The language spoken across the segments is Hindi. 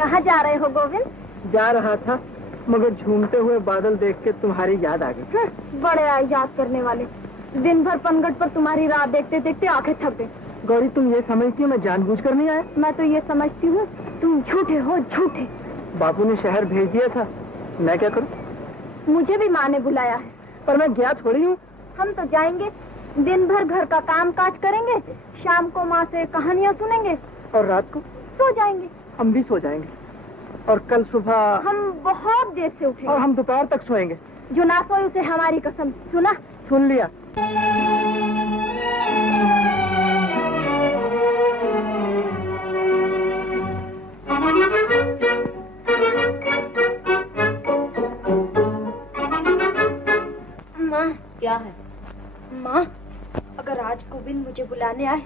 कहाँ जा रहे हो गोविंद? जा रहा था, मगर झूमते हुए बादल देख के तुम्हारी याद आ गई। बड़े याद करने वाले। दिन भर पनघट पर तुम्हारी राह देखते देखते आंखें थक गई। गौरी, तुम ये समझती हो मैं जानबूझकर नहीं आया? मैं तो ये समझती हूँ तुम झूठे हो, झूठे। बापू ने शहर भेज दिया था, मैं क्या करूँ? मुझे भी माँ ने बुलाया है, पर मैं गया थोड़ी हूँ। हम तो जाएंगे, दिन भर घर का काम काज करेंगे, शाम को माँ से कहानियाँ सुनेंगे और रात को सो जाएंगे। हम भी सो जाएंगे, और कल सुबह हम बहुत देर से उठेंगे, और हम दोपहर तक सोएंगे। जो ना सोए उसे हमारी कसम। सुना? सुन लिया। माँ। क्या है? माँ, अगर आज गोविंद मुझे बुलाने आए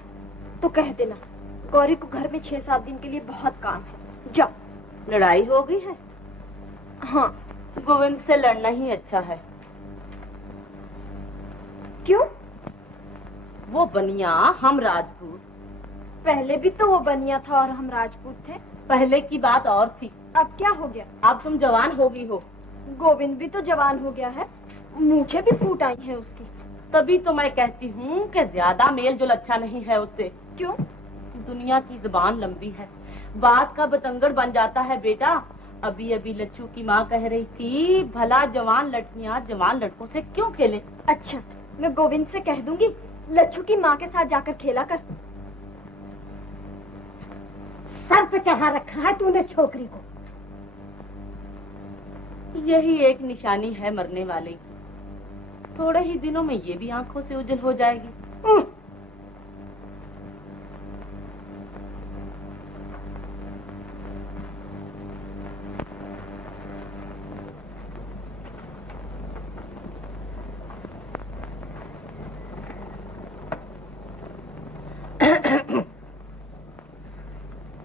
तो कह देना गौरी को घर में 6-7 दिन के लिए बहुत काम है। जाओ। लड़ाई हो गई है? हाँ। गोविंद से लड़ना ही अच्छा है। क्यों? वो बनिया, हम राजपूत। पहले भी तो वो बनिया था और हम राजपूत थे। पहले की बात और थी। अब क्या हो गया? अब तुम जवान हो गई हो। गोविंद भी तो जवान हो गया है, मूछें भी फूट आई हैं उसकी। तभी तो मैं कहती हूँ कि ज्यादा मेल जोल अच्छा नहीं है उससे। क्यों? दुनिया की जुबान लंबी है, बात का बतंगड़ बन जाता है बेटा। अभी अभी लच्चू की माँ कह रही थी, भला जवान लड़कियाँ जवान लड़कों से क्यों खेले। अच्छा, मैं गोविंद से कह दूंगी लच्छू की माँ के साथ जाकर खेला कर। सर पे चढ़ा रखा है तूने छोकरी को। यही एक निशानी है मरने वाली। थोड़े ही दिनों में ये भी आंखों से उजल हो जाएगी।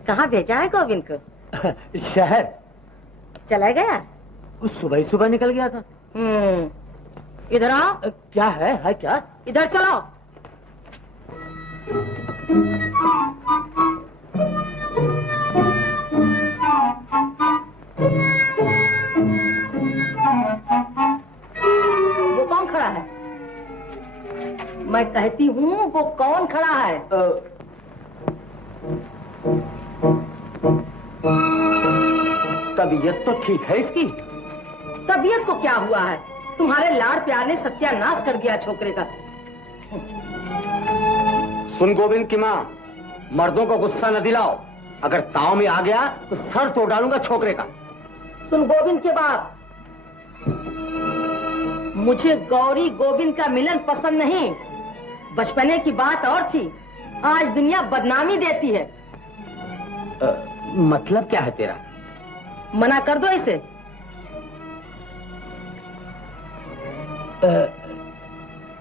कहाँ भेजा है गोविंद को? शहर। चला गया? सुबह ही सुबह निकल गया था। इधर आओ। क्या है क्या? इधर चलो। वो कौन खड़ा है? मैं कहती हूँ वो कौन खड़ा है? तबीयत तो ठीक है इसकी। तबीयत को क्या हुआ है? तुम्हारे लाड़ प्यार ने सत्यानाश कर दिया छोकरे का। सुन गोविंद की माँ, मर्दों को गुस्सा न दिलाओ। अगर ताव में आ गया तो सर तोड़ डालूंगा छोकरे का। सुन गोविंद के बाप, मुझे गौरी गोविंद का मिलन पसंद नहीं। बचपने की बात और थी, आज दुनिया बदनामी देती है। मतलब क्या है तेरा? मना कर दो इसे।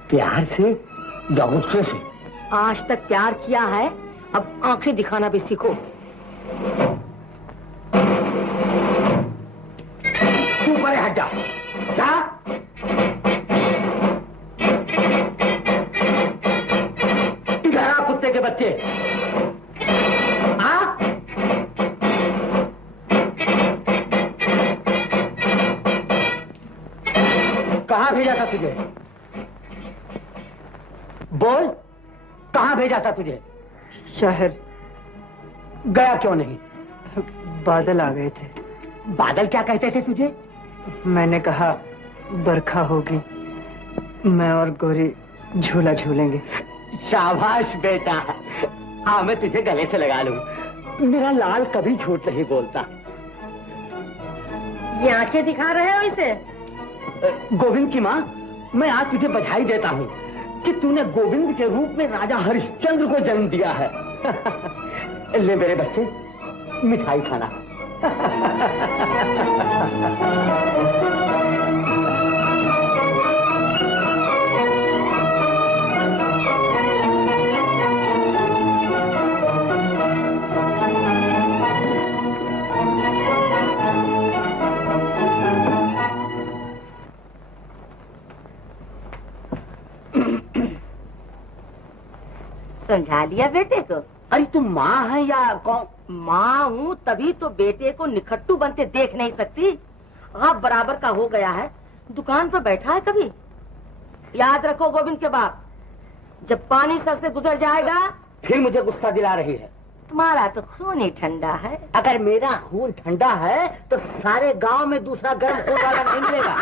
प्यार से या गुस्से से? आज तक प्यार किया है, अब आंखें दिखाना भी सीखो। तू परे हट जा। जा। इधर आ कुत्ते के बच्चे। आ? कहाँ भेजा था तुझे? बोल, कहाँ भेजा था तुझे? शहर। गया क्यों नहीं? बादल आ गए थे। बादल क्या कहते थे तुझे? मैंने कहा बरखा होगी, मैं और गौरी झूला झूलेंगे। शाबाश बेटा, हाँ मैं तुझे गले से लगा लूं। मेरा लाल कभी झूठ नहीं बोलता। ये आंखें दिखा रहे हो इसे? गोविंद की माँ, मैं आज तुझे बधाई देता हूँ कि तूने गोविंद के रूप में राजा हरिश्चंद्र को जन्म दिया है। ले मेरे बच्चे, मिठाई खाना। समझा लिया बेटे को? अरे तुम माँ है या कौन? माँ हूँ तभी तो बेटे को निखट्टू बनते देख नहीं सकती। आप बराबर का हो गया है, दुकान पर बैठा है कभी। याद रखो गोविंद के बाप, जब पानी सर से गुजर जाएगा। फिर मुझे गुस्सा दिला रही है। तुम्हारा तो खून ही ठंडा है। अगर मेरा खून ठंडा है तो सारे गांव में दूसरा गर्म खून वाला नहीं मिलेगा।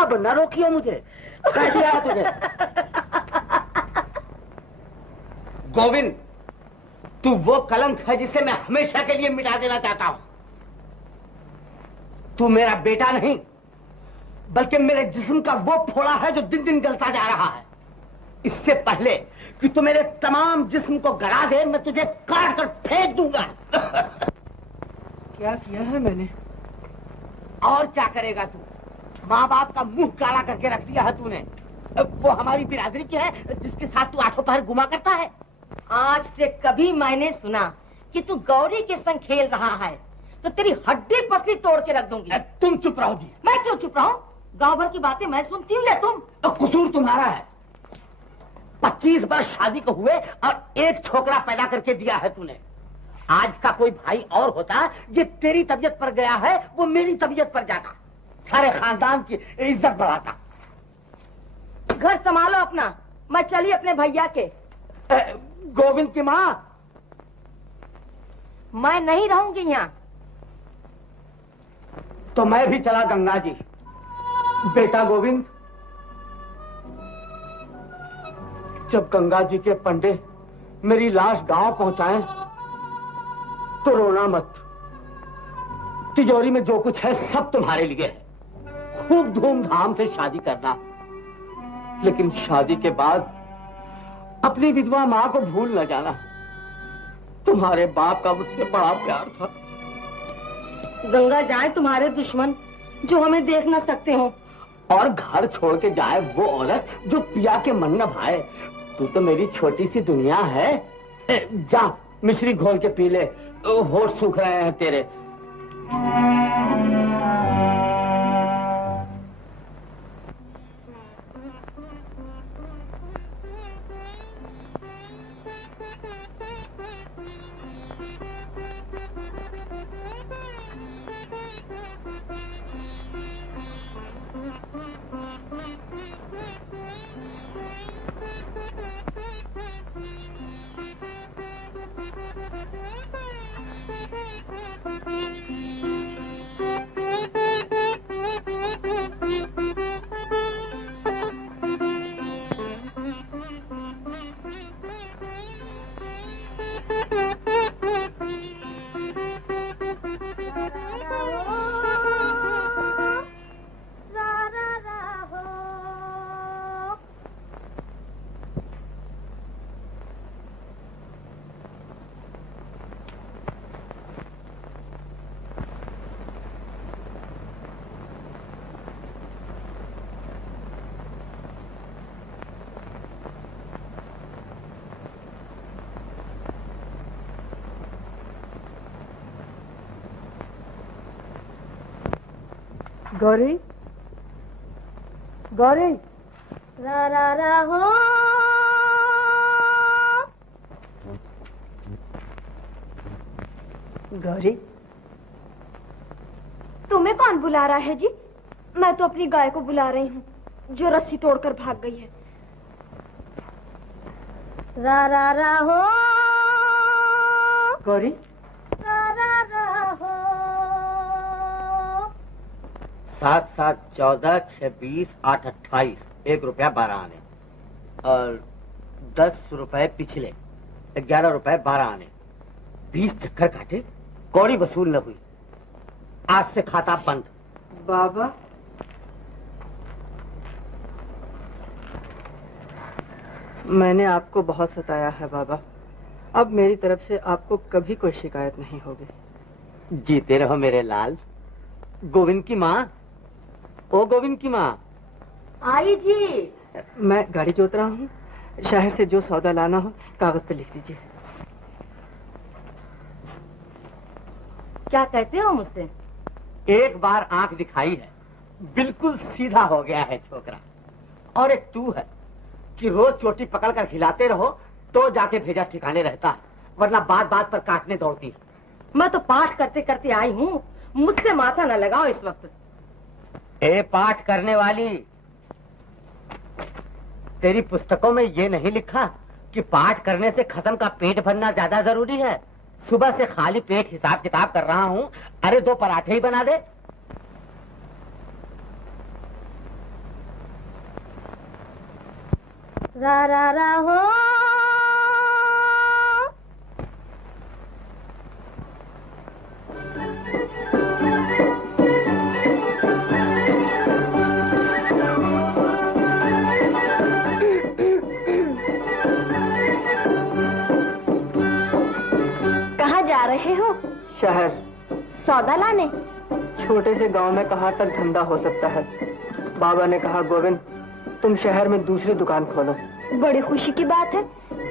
अब न रोकियो मुझे, कह दिया है तुझे। गोविंद, तू वो कलंक है जिसे मैं हमेशा के लिए मिटा देना चाहता हूं। तू मेरा बेटा नहीं, बल्कि मेरे जिस्म का वो फोड़ा है जो दिन दिन गलता जा रहा है। इससे पहले कि तू मेरे तमाम जिस्म को गला दे, मैं तुझे काट कर फेंक दूंगा। क्या किया है मैंने? और क्या करेगा तू? माँ बाप का मुंह काला करके रख दिया है तूने। वो हमारी बिरादरी की है जिसके साथ तू आठों पहर घुमा करता है। आज से कभी मैंने सुना कि तू गौरी के संग खेल रहा है तो तेरी हड्डी पसली तोड़ के रख दूंगी। तुम चुप रहो जी। मैं क्यों चुप रहूं? गांव भर की बातें मैं सुनती हूँ या तुम? कसूर तुम्हारा है। 25 वर्ष शादी को हुए और एक छोकरा पैदा करके दिया है तूने। आज का कोई भाई और होता, ये तेरी तबीयत पर गया है, वो मेरी तबीयत पर जाता, सारे खानदान की इज्जत बढ़ाता। घर संभालो अपना, मैं चली अपने भैया के। गोविंद की माँ, मैं नहीं रहूंगी यहाँ। तो मैं भी चला गंगा जी। बेटा गोविंद, जब गंगा जी के पंडे मेरी लाश गांव पहुंचाएं तो रोना मत। तिजोरी में जो कुछ है सब तुम्हारे लिए है। खूब धूमधाम से शादी करना, लेकिन शादी के बाद अपनी विधवा मां को भूल न जाना। तुम्हारे बाप का मुझसे बड़ा प्यार था। गंगा जाए तुम्हारे दुश्मन जो हमें देख न सकते हो, और घर छोड़ के जाए वो औरत जो पिया के मन न भाए। तू तो मेरी छोटी सी दुनिया है। जा मिश्री घोल के पी ले, होठ सूख रहे हैं तेरे। गौरी, गौरी, रा रा रा हो। गौरी, तुम्हें कौन बुला रहा है जी? मैं तो अपनी गाय को बुला रही हूँ जो रस्सी तोड़कर भाग गई है। रा रा रा हो। गौरी, रा रा रा हो। 7 7 14 6 20 8 28 1 रुपया 12 आने, और 10 रुपए पिछले 11 रुपए 12 आने। 20 चक्कर काटे, कौड़ी वसूल न हुई। आज से खाता बंद। बाबा, मैंने आपको बहुत सताया है बाबा। अब मेरी तरफ से आपको कभी कोई शिकायत नहीं होगी। जीते रहो मेरे लाल। गोविंद की माँ, ओ गोविंद की माँ। आई जी। मैं गाड़ी जोत रहा हूँ, शहर से जो सौदा लाना हो कागज पे लिख दीजिए। क्या कहते हो मुझसे? एक बार आंख दिखाई है, बिल्कुल सीधा हो गया है छोकरा। और एक तू है कि रोज चोटी पकड़ कर हिलाते रहो तो जाके भेजा ठिकाने रहता, वरना बात बात पर काटने दौड़ती। मैं तो पाठ करते करते आई हूँ, मुझसे माथा न लगाओ इस वक्त। ए पाठ करने वाली, तेरी पुस्तकों में ये नहीं लिखा कि पाठ करने से खसम का पेट भरना ज्यादा जरूरी है? सुबह से खाली पेट हिसाब किताब कर रहा हूँ, अरे 2 पराठे ही बना दे। रा रा रा हो कहाँ जा रहे हो? शहर। सौदा लाने? छोटे से गांव में कहाँ तक धंधा हो सकता है। बाबा ने कहा गोविंद तुम शहर में दूसरी दुकान खोलो। बड़ी खुशी की बात है,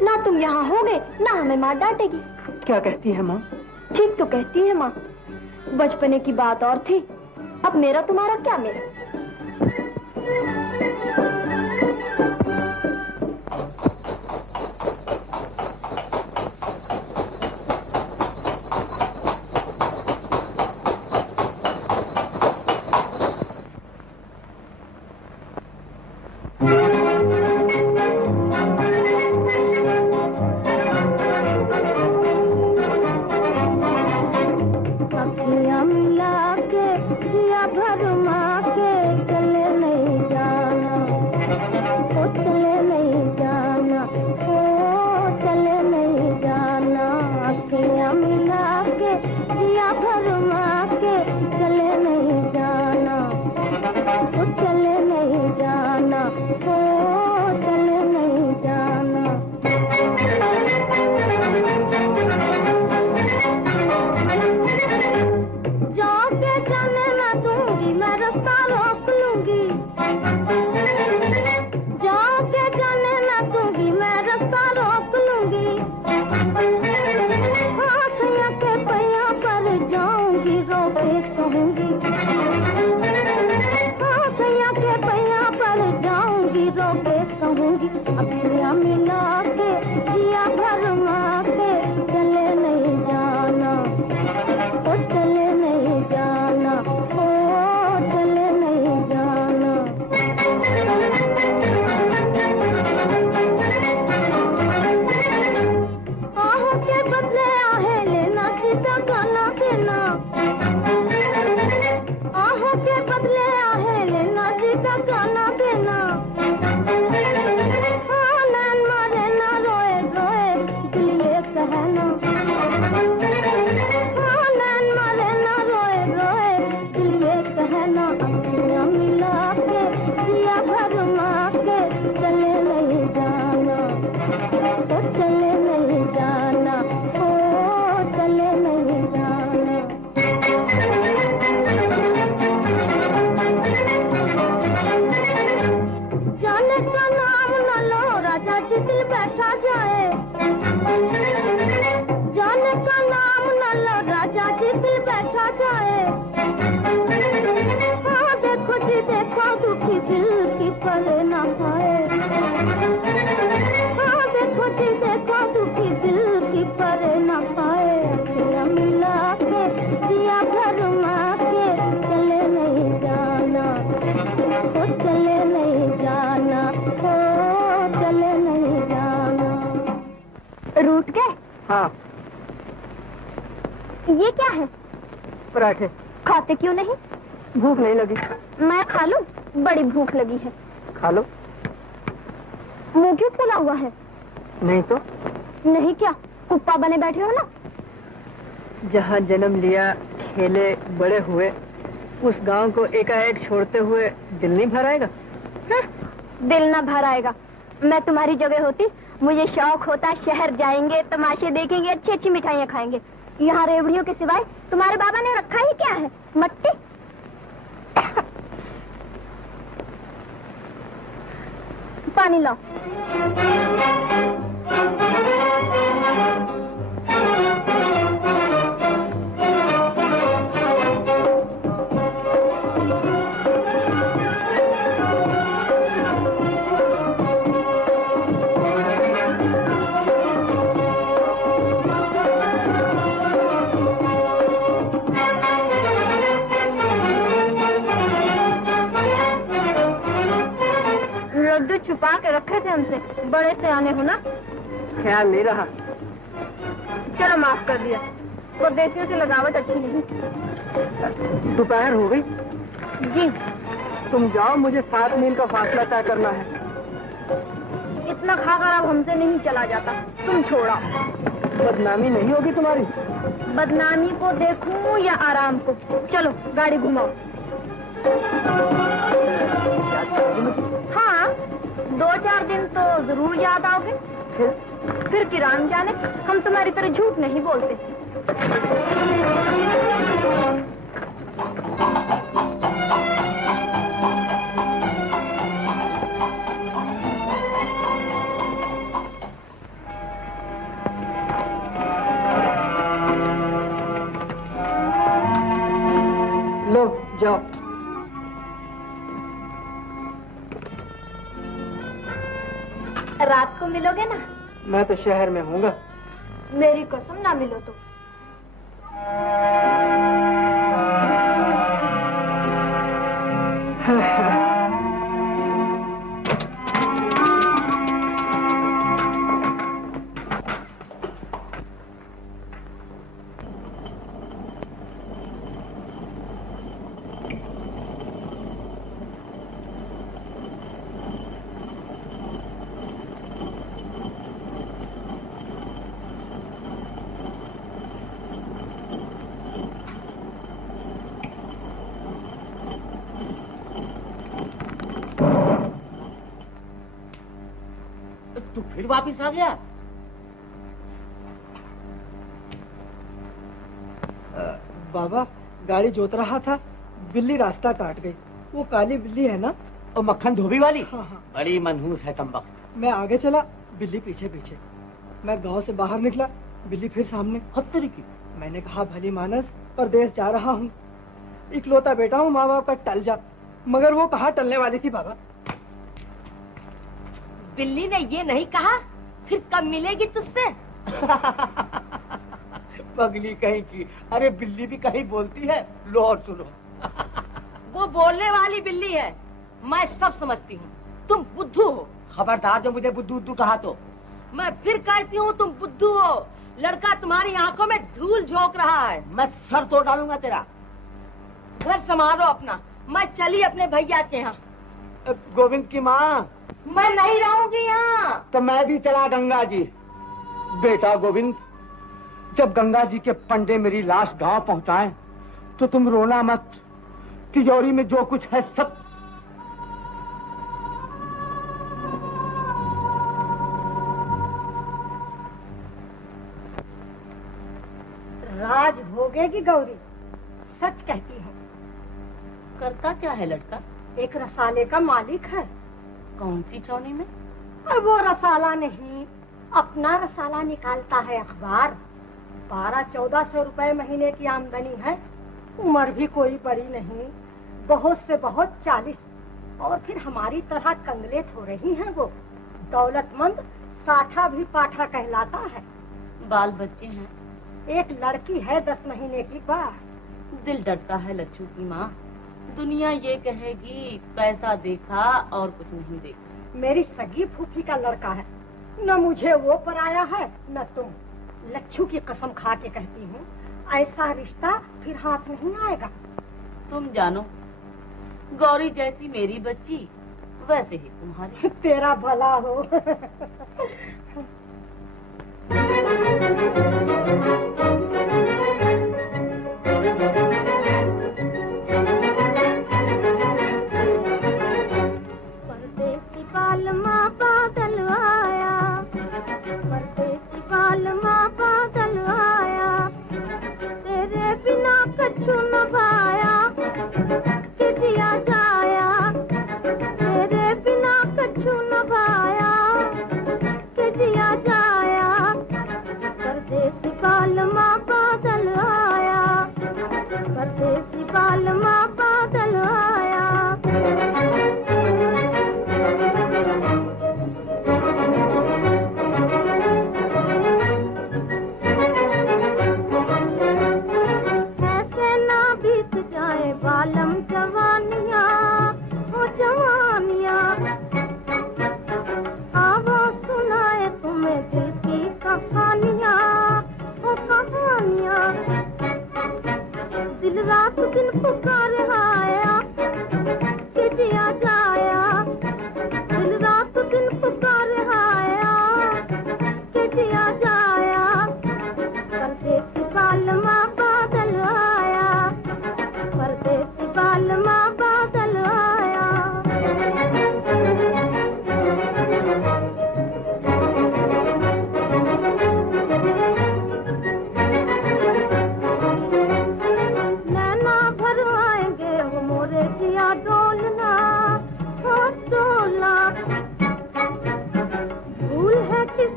ना तुम यहाँ होगे ना हमें माँ डांटेगी। क्या कहती है माँ? ठीक तो कहती है माँ। बचपने की बात और थी, अब मेरा तुम्हारा क्या मेल। हाँ। ये क्या है? पराठे। खाते क्यों नहीं? भूख नहीं लगी। मैं खा लूं? बड़ी भूख लगी है। खा लो। मुंह क्यों फूला हुआ है? नहीं तो। नहीं क्या, कुप्पा बने बैठे हो ना? जहाँ जन्म लिया, खेले, बड़े हुए, उस गांव को एकाएक छोड़ते हुए दिल नहीं भर आएगा? दिल ना भर आएगा। मैं तुम्हारी जगह होती, मुझे शौक होता शहर जाएंगे, तमाशे देखेंगे, अच्छी अच्छी मिठाइयाँ खाएंगे। यहाँ रेवड़ियों के सिवाय तुम्हारे बाबा ने रखा ही क्या है? मट्टी। पानी लाओ। हमसे, बड़े से आने हो ना। ख्याल नहीं रहा। चलो माफ कर दिया, परदेसियों से लगावट अच्छी नहीं। दोपहर हो गई। जी तुम जाओ, मुझे 7 मील का फासला तय करना है। इतना खाकर अब हमसे नहीं चला जाता, तुम छोड़ा। बदनामी नहीं होगी तुम्हारी? बदनामी को देखूं या आराम को? चलो गाड़ी घुमाओ। हाँ, 2-4 दिन तो जरूर याद आओगे। फिर किरान जाने, हम तुम्हारी तरह झूठ नहीं बोलते। लो जाओ। रात को मिलोगे ना? मैं तो शहर में हूँगा। मेरी कसम, ना मिलो तो। तू फिर वापिस आ गया? बाबा, गाड़ी जोत रहा था, बिल्ली रास्ता काट गई। वो काली बिल्ली है ना? और मक्खन धोबी वाली? हाँ हाँ। बड़ी मनहूस है कमबख्त। मैं आगे चला, बिल्ली पीछे पीछे। मैं गांव से बाहर निकला, बिल्ली फिर सामने। खत्तरी की। मैंने कहा, भली मानस, परदेश जा रहा हूँ, इकलौता बेटा हूँ, माँ बाप का टल जा। मगर वो कहाँ टलने वाली थी बाबा। बिल्ली ने ये नहीं कहा फिर कब मिलेगी तुझसे? पगली कहीं की। अरे बिल्ली भी कहीं बोलती है। लो और सुनो। वो बोलने वाली बिल्ली है, मैं सब समझती हूँ। तुम बुद्धू हो। खबरदार जो मुझे बुद्धू बुद्धू कहा तो। मैं फिर कहती हूँ तुम बुद्धू हो। लड़का तुम्हारी आंखों में धूल झोंक रहा है। मैं सर तोड़ डालूंगा तेरा। घर संभालो अपना, मैं चली अपने भैया के यहाँ। गोविंद की माँ। मैं नहीं रहूंगी यहाँ। तो मैं भी चला गंगा जी। बेटा गोविंद, जब गंगा जी के पंडे मेरी लाश गांव पहुंचाएं, तो तुम रोना मत। तिजोरी में जो कुछ है सब। राज भोगेगी गौरी, सच कहती हूँ। करता क्या है लड़का? एक रसाले का मालिक है। कौन सी चौनी में? वो रसाला नहीं, अपना रसाला निकालता है अखबार। 1200-1400 रुपए महीने की आमदनी है। उम्र भी कोई बड़ी नहीं, बहुत से बहुत 40। और फिर हमारी तरह कंगलेत हो रही हैं वो। दौलतमंद साठा भी पाठा कहलाता है। बाल बच्चे हैं? एक लड़की है 10 महीने की बात। दिल डरता है लच्छू की माँ। दुनिया ये कहेगी पैसा देखा और कुछ नहीं देखा। मेरी सगी फूफी का लड़का है, न मुझे वो पराया है न तुम। लच्छू की कसम खा के कहती हूँ, ऐसा रिश्ता फिर हाथ नहीं आएगा। तुम जानो, गौरी जैसी मेरी बच्ची वैसे ही तुम्हारी। तेरा भला हो। परदेसी पालमा बादल आया, परदेसी पालमा बादल आया, तेरे बिना कछु न भाया, कि जिया जाया, तेरे बिना कछु न भाया।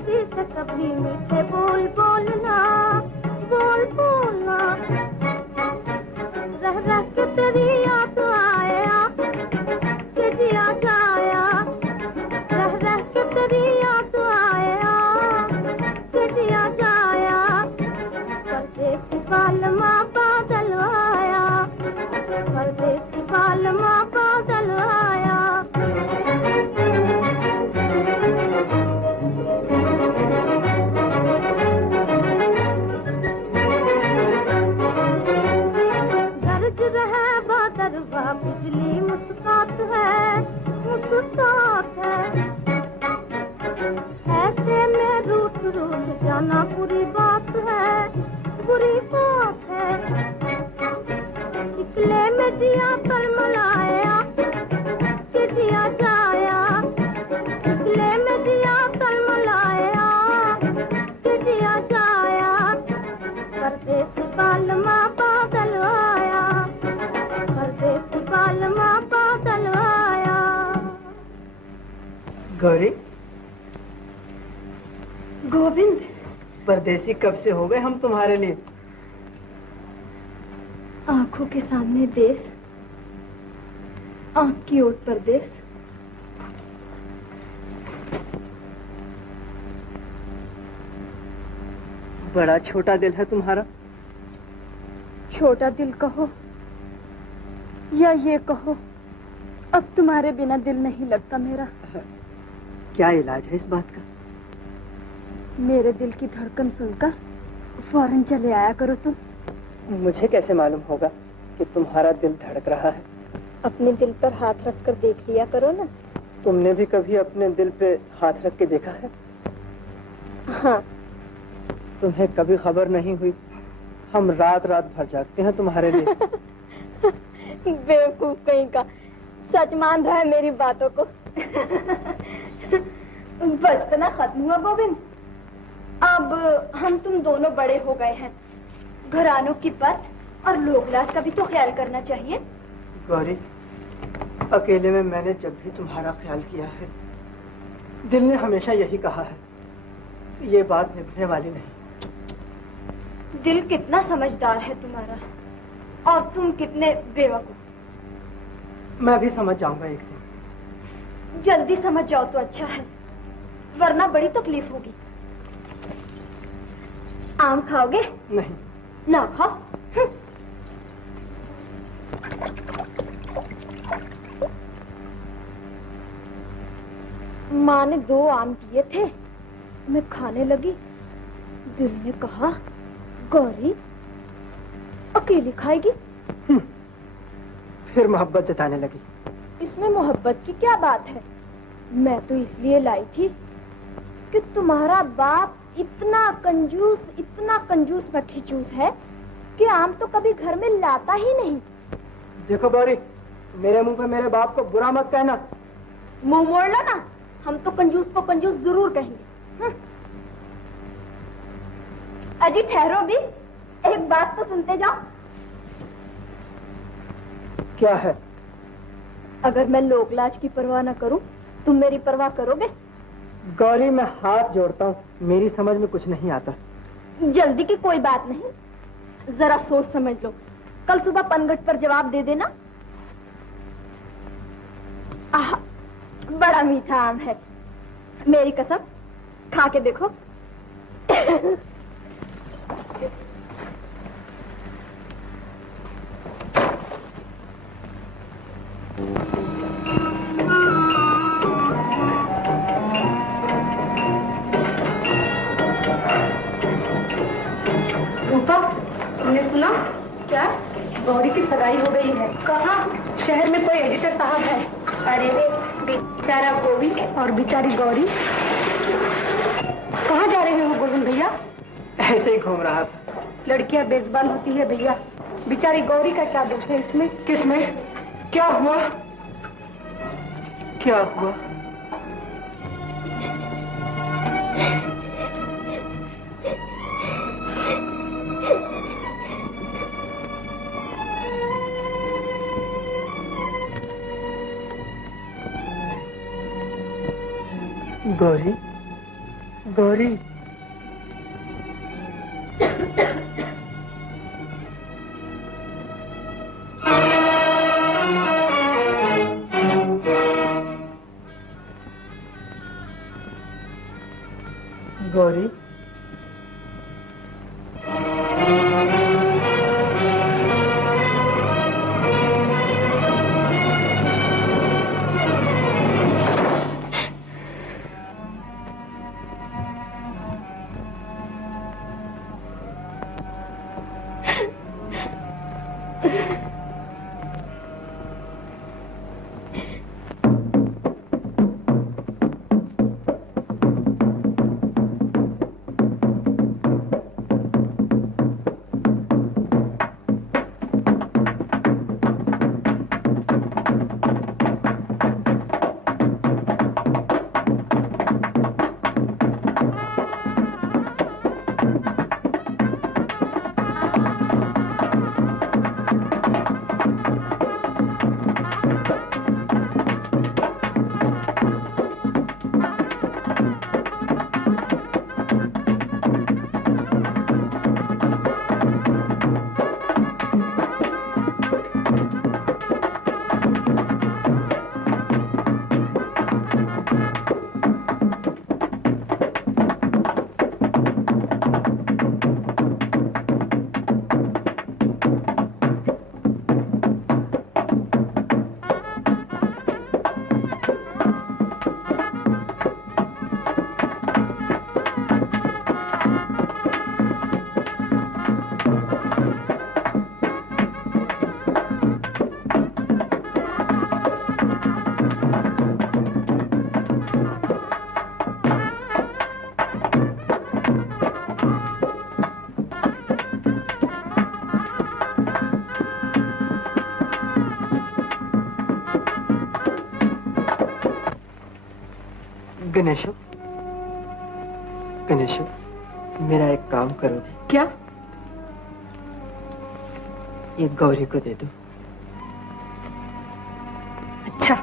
परदेसी से कभी मीठे बोल बोलना, बोल बोलना। रह रह के तेरी याद आया कि जिया जाया, रह रह के तेरी याद आया कि जिया जाया। परदेसी बालमा बादल आया, परदेसी बालमा बादल आया। गरज रहे बादरवा बिजली मुस्कात है, मुस्कात है। ऐसे में रूठ रूठ जाना बुरी बात है, बुरी बात है। निकले में जिया तलमलाया कि जिया जाया, निकले में जिया तलमलाया कि जिया जाया। परदेसी बालमा बादल आया, परदेसी बालमा बादल आया। गौरी, गोविंद, परदेसी कब से हो गए हम तुम्हारे लिए। आंखों के सामने देश, आंख की ओट परदेश। बड़ा छोटा दिल है तुम्हारा। छोटा दिल कहो या ये कहो, अब तुम्हारे बिना दिल नहीं लगता मेरा। क्या इलाज है इस बात का। मेरे दिल की धड़कन सुनकर फौरन चले आया करो तुम। मुझे कैसे मालूम होगा कि तुम्हारा दिल धड़क रहा है। अपने दिल पर हाथ रख कर देख लिया करो ना। तुमने भी कभी अपने दिल पे हाथ रख के देखा है। हाँ। तुम्हें कभी खबर नहीं हुई हम रात रात भर जागते हैं तुम्हारे लिए। बेवकूफ कहीं का, सच मान रहा है मेरी बातों को। बचपना खत्म हुआ गोविंद, अब हम तुम दोनों बड़े हो गए हैं। घरानों की पत और लोकलाज का भी तो ख्याल करना चाहिए। गौरी, अकेले में मैंने जब भी तुम्हारा ख्याल किया है, दिल ने हमेशा यही कहा है, ये बात निभने वाली नहीं। दिल कितना समझदार है तुम्हारा और तुम कितने बेवकूफ। मैं भी समझ जाऊंगा एक दिन। जल्दी समझ जाओ तो अच्छा है, वरना बड़ी तकलीफ होगी। आम खाओगे? नहीं। ना खाओ। माँ ने 2 आम दिए थे, मैं खाने लगी। दिल ने कहा गौरी अकेली खाएगी। फिर मोहब्बत जताने लगी। इसमें मोहब्बत की क्या बात है। मैं तो इसलिए लाई थी कि तुम्हारा बाप इतना कंजूस व खिचूस है कि आम तो कभी घर में लाता ही नहीं। देखो गौरी, मेरे मुंह पे मेरे बाप को बुरा मत कहना। मुंह मोड़ लो ना, हम तो कंजूस को कंजूस जरूर कहेंगे। अजी ठहरो भी, एक बात तो सुनते जाओ। क्या है? अगर मैं लोकलाज की परवाह न करूं, तुम मेरी परवाह करोगे? गौरी, मैं हाथ जोड़ता हूँ, मेरी समझ में कुछ नहीं आता। जल्दी की कोई बात नहीं, जरा सोच समझ लो। कल सुबह पनघट पर जवाब दे देना। आह, बड़ा मीठा आम है, मेरी कसम, खा के देखो। तुमने सुना क्या? गौरी की सगाई हो गई है। कहाँ? शहर में कोई एडिटर साहब है। अरे रे, बेचारा गोविंद और बेचारी गौरी। कहाँ जा रहे हैं वो गोविंद भैया? ऐसे ही घूम रहा था। लड़कियां बेजुबान होती है भैया, बेचारी गौरी का क्या दोष है इसमें? किसमें? क्या हुआ? क्या हुआ? गौरी, गौरी, गौरी, गणेशो, गणेशो, मेरा एक काम करोगे? क्या? ये गौरी को दे दो। अच्छा।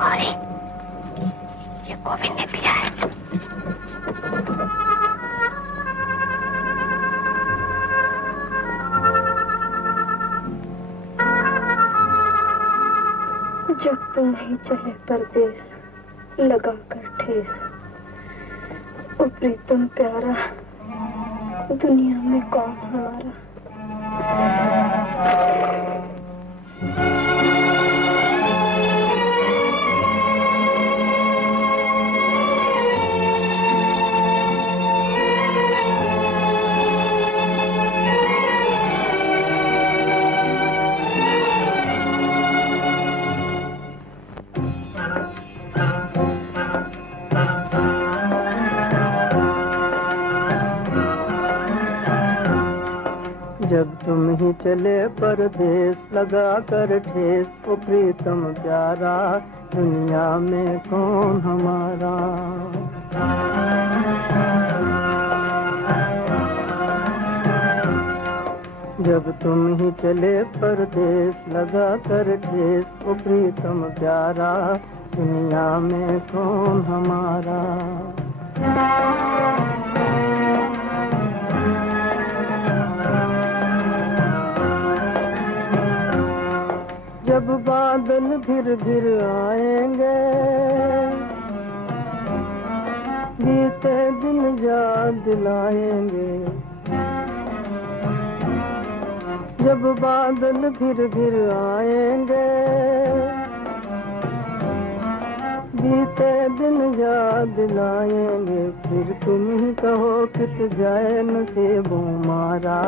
गौरी, ये गोविंद ने दिया है। जब तुम ही चले परदेस लगा कर ठेस, ओ प्रीतम प्यारा दुनिया में कौन हमारा। जब तुम ही चले परदेस लगा कर ठेस, ओ प्रीतम प्यारा दुनिया में कौन हमारा। जब तुम ही चले परदेस लगा कर ठेस, ओ प्रीतम प्यारा दुनिया में कौन हमारा। जब बादल घिर घिर आएंगे, बीते दिन याद दिलाएंगे। जब बादल घिर घिर आएंगे, बीते दिन याद दिलाएंगे। फिर तुम ही कहो कित जाए नसीबों मारा,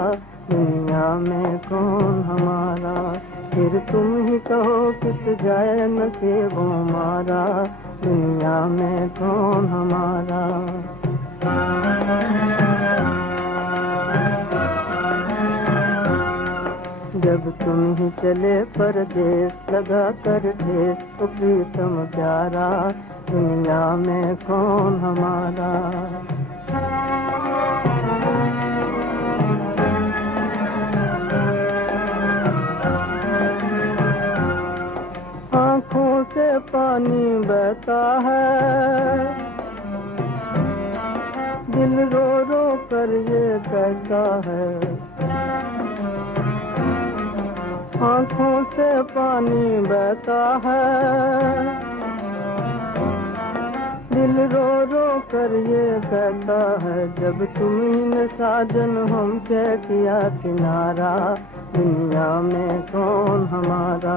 दुनिया में कौन हमारा। फिर तुम ही कहो कित जाए नसीबों मारा, दुनिया में कौन हमारा। जब तुम ही चले परदेस लगा कर ठेस, ओ प्रीतम प्यारा दुनिया में कौन हमारा। आँखों से पानी बहता है, दिल रो रो कर ये कहता है। आँखों से पानी बहता है, दिल रो रो कर ये कहता है। जब तुमने साजन हमसे किया किनारा, दुनिया में कौन हमारा।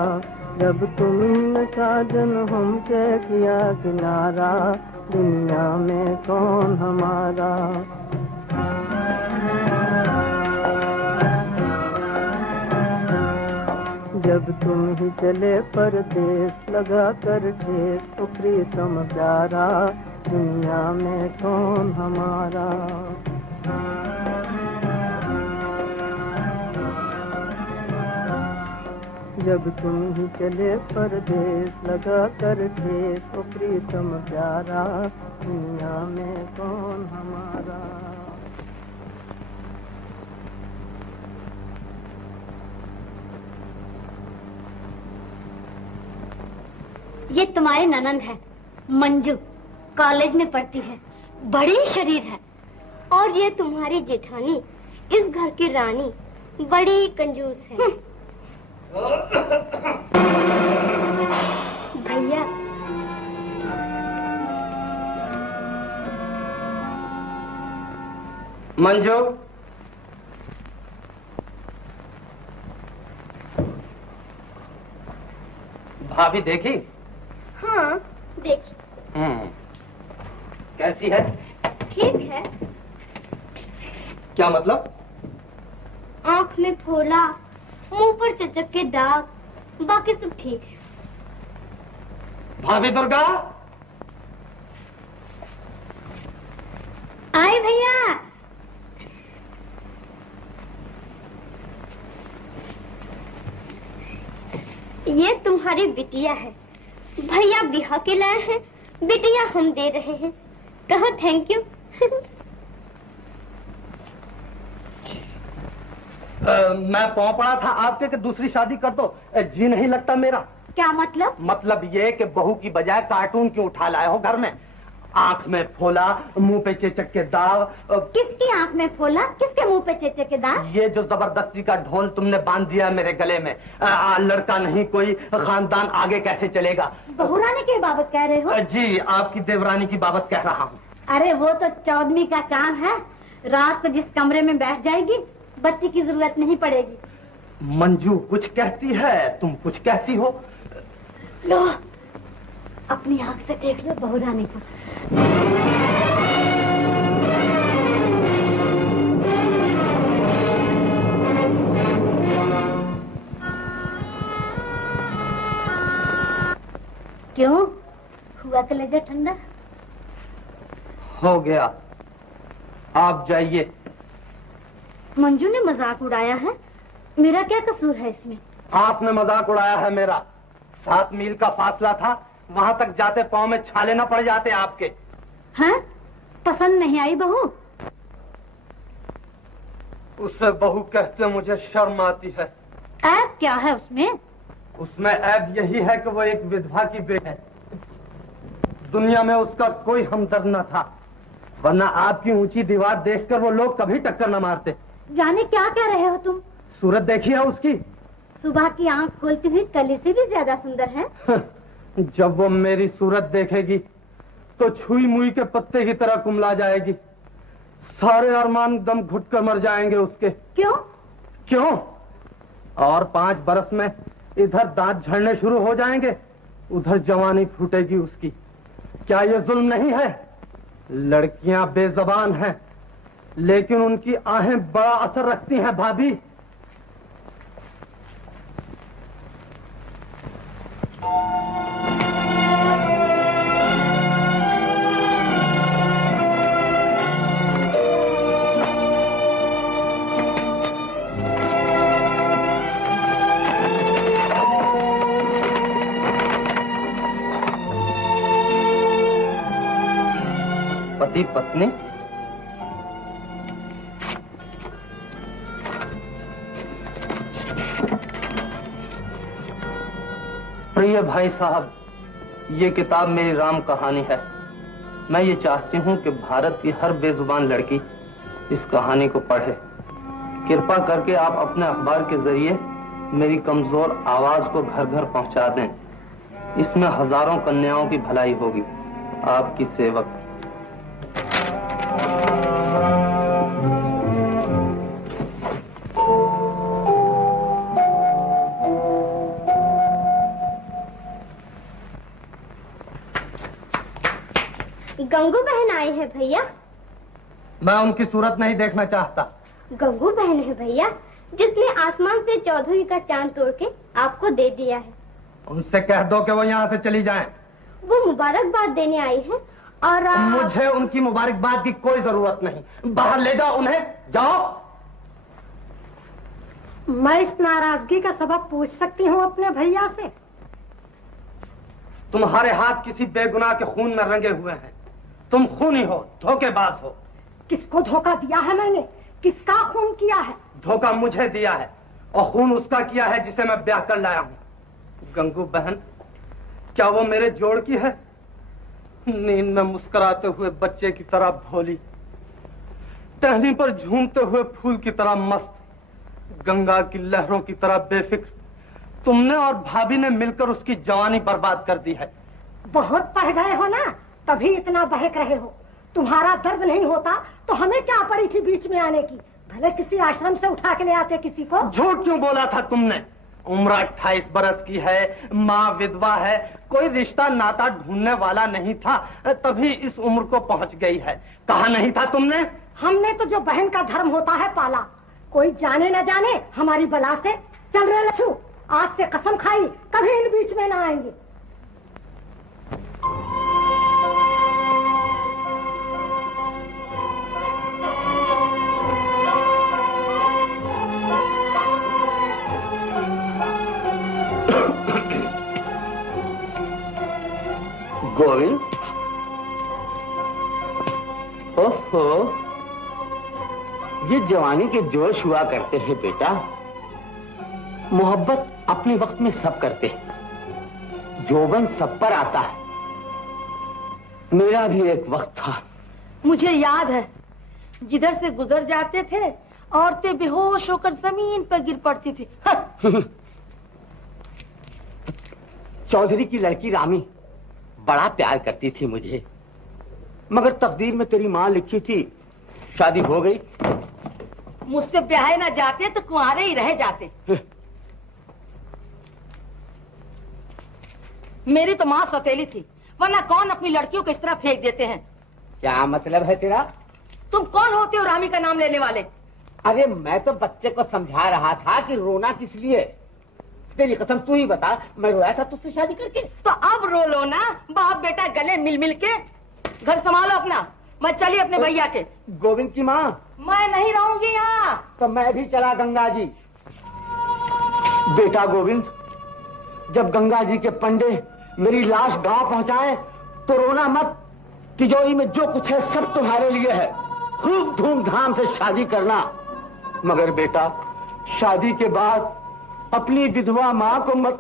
जब तुमने साजन हमसे किया किनारा, दुनिया में कौन हमारा। जब तुम ही चले परदेस लगा कर ठेस, तो प्रीतम प्यारा, दुनिया में कौन हमारा। जब तुम ही चले परदेस लगा कर ठेस, तो प्रीतम प्यारा, दुनिया में कौन हमारा। ये तुम्हारी ननंद है मंजू, कॉलेज में पढ़ती है, बड़ी शरीर है। और ये तुम्हारी जेठानी, इस घर की रानी, बड़ी कंजूस है। भैया मंजू, भाभी देखी? हाँ देखिए। कैसी है? ठीक है। क्या मतलब? आँख में फोला, मुंह पर चचक के दाग, बाकी सब ठीक है। भाभी दुर्गा, आए भैया। ये तुम्हारी बिटिया है, भैया बिहा के लाए हैं, बिटिया हम दे रहे हैं। कहो थैंक यू। मैं पाँव पड़ा था आपके कि दूसरी शादी कर दो। जी नहीं लगता मेरा। क्या मतलब? मतलब ये कि बहू की बजाय कार्टून क्यों उठा लाए हो घर में। आंख में फोला, मुंह पे चेचक के दाग। किसकी आंख में फोला, किसके मुंह पे चेचक के दाग? ये जो जबरदस्ती का ढोल तुमने बांध दिया मेरे गले में। लड़का नहीं कोई, खानदान आगे कैसे चलेगा? बहुरानी की बाबत कह रहे हो? जी, आपकी देवरानी की बाबत कह रहा हूँ। अरे वो तो 14वीं का चांद है, रात को जिस कमरे में बैठ जाएगी बत्ती की जरूरत नहीं पड़ेगी। मंजू कुछ कहती है, तुम कुछ कहती हो। लो अपनी आंख से देख लो बहुरानी को। क्यों हुआ कलेजा ठंडा? हो गया, आप जाइए। मंजू ने मजाक उड़ाया है, मेरा क्या कसूर है इसमें? आपने मजाक उड़ाया है मेरा। 7 मील का फासला था, वहां तक जाते पाँव में छाले न पड़ जाते आपके। हैं? पसंद नहीं आई बहू? उसे बहू कहते मुझे शर्म आती है। ऐब क्या है उसमें? उसमें ऐब यही है कि वो एक विधवा की बेटी है। दुनिया में उसका कोई हमदर्द न था, वरना आपकी ऊंची दीवार देखकर वो लोग कभी टक्कर न मारते। जाने क्या कह रहे हो तुम? सूरत देखी है उसकी? सुबह की आंख खोलती हुई कली से भी ज्यादा सुंदर है। जब वो मेरी सूरत देखेगी तो छुई मुई के पत्ते की तरह कुमला जाएगी। सारे अरमान दम घुट कर मर जाएंगे उसके। क्यों? क्यों? और 5 बरस में इधर दांत झड़ने शुरू हो जाएंगे, उधर जवानी फूटेगी उसकी। क्या ये जुल्म नहीं है? लड़कियां बेजबान हैं, लेकिन उनकी आहें बड़ा असर रखती हैं भाभी। पति पत्नी प्रिय भाई साहब, ये किताब मेरी राम कहानी है। मैं ये चाहती हूँ कि भारत की हर बेजुबान लड़की इस कहानी को पढ़े। कृपा करके आप अपने अखबार के जरिए मेरी कमजोर आवाज को घर घर पहुंचा दें। इसमें हजारों कन्याओं की भलाई होगी। आपकी सेवक। गंगू बहन आई है भैया। मैं उनकी सूरत नहीं देखना चाहता। गंगू बहन है भैया, जिसने आसमान से चौधरी का चांद तोड़ के आपको दे दिया है। उनसे कह दो कि वो यहाँ से चली जाएं। वो मुबारकबाद देने आई है और मुझे उनकी मुबारकबाद की कोई जरूरत नहीं। बाहर ले जाओ उन्हें, जाओ। मैं इस नाराजगी का सबब पूछ सकती हूँ अपने भैया से? तुम्हारे हाथ किसी बेगुनाह के खून में रंगे हुए हैं। तुम खूनी हो, धोखेबाज हो। किसको धोखा दिया है मैंने? किसका खून किया है? धोखा मुझे दिया है और खून उसका किया है जिसे मैं ब्याह कर लाया हूँ। गंगू बहन, क्या वो मेरे जोड़ की है? नींद में मुस्कुराते हुए बच्चे की तरह भोली, टहनी पर झूमते हुए फूल की तरह मस्त, गंगा की लहरों की तरह बेफिक्र, तुमने और भाभी ने मिलकर उसकी जवानी बर्बाद कर दी है। बहुत पढ़ गए हो ना, तभी इतना बहक रहे हो। तुम्हारा दर्द नहीं होता तो हमें क्या पड़ी थी बीच में आने की? भले किसी आश्रम से उठा के ले आते किसी को। झूठ क्यों बोला था तुमने? उम्र 28 बरस की है, माँ विधवा है, कोई रिश्ता नाता ढूंढने वाला नहीं था, तभी इस उम्र को पहुंच गई है। कहा नहीं था तुमने? हमने तो जो बहन का धर्म होता है पाला। कोई जाने न जाने हमारी बला से। चल रहे लच्छू, आज से कसम खाई कभी इन बीच में ना आएंगे। गोविंद, ओहो, ये जवानी के जोश हुआ करते हैं बेटा। मोहब्बत अपने वक्त में सब करते हैं, जोबन सब पर आता है। मेरा भी एक वक्त था। मुझे याद है, जिधर से गुजर जाते थे औरतें बेहोश होकर जमीन पर गिर पड़ती थी। चौधरी की लड़की रामी बड़ा प्यार करती थी मुझे, मगर तकदीर में तेरी माँ लिखी थी, शादी हो गई। मुझसे ब्याहे ना जाते तो कुंवारे ही रह जाते। मेरी तो माँ सौतेली थी, वरना कौन अपनी लड़कियों को इस तरह फेंक देते हैं। क्या मतलब है तेरा? तुम कौन होते हो रामी का नाम लेने वाले? अरे मैं तो बच्चे को समझा रहा था कि रोना किस लिए। तेरी कसम तू ही बता, मैं रोया था तुझसे शादी करके? तो अब रो लो ना, बाप बेटा गले मिल मिल के। घर संभालो अपना, मैं चली अपने भैया के। गोविंद की माँ, मैं नहीं रहूंगी यहाँ। तो मैं भी चला गंगा जी। बेटा गोविंद, जब गंगा जी के पंडे मेरी लाश गांव पहुंचाए तो रोना मत। तिजोरी में जो कुछ है सब तुम्हारे लिए है। खूब धूमधाम से शादी करना, मगर बेटा शादी के बाद अपनी विधवा माँ को मत।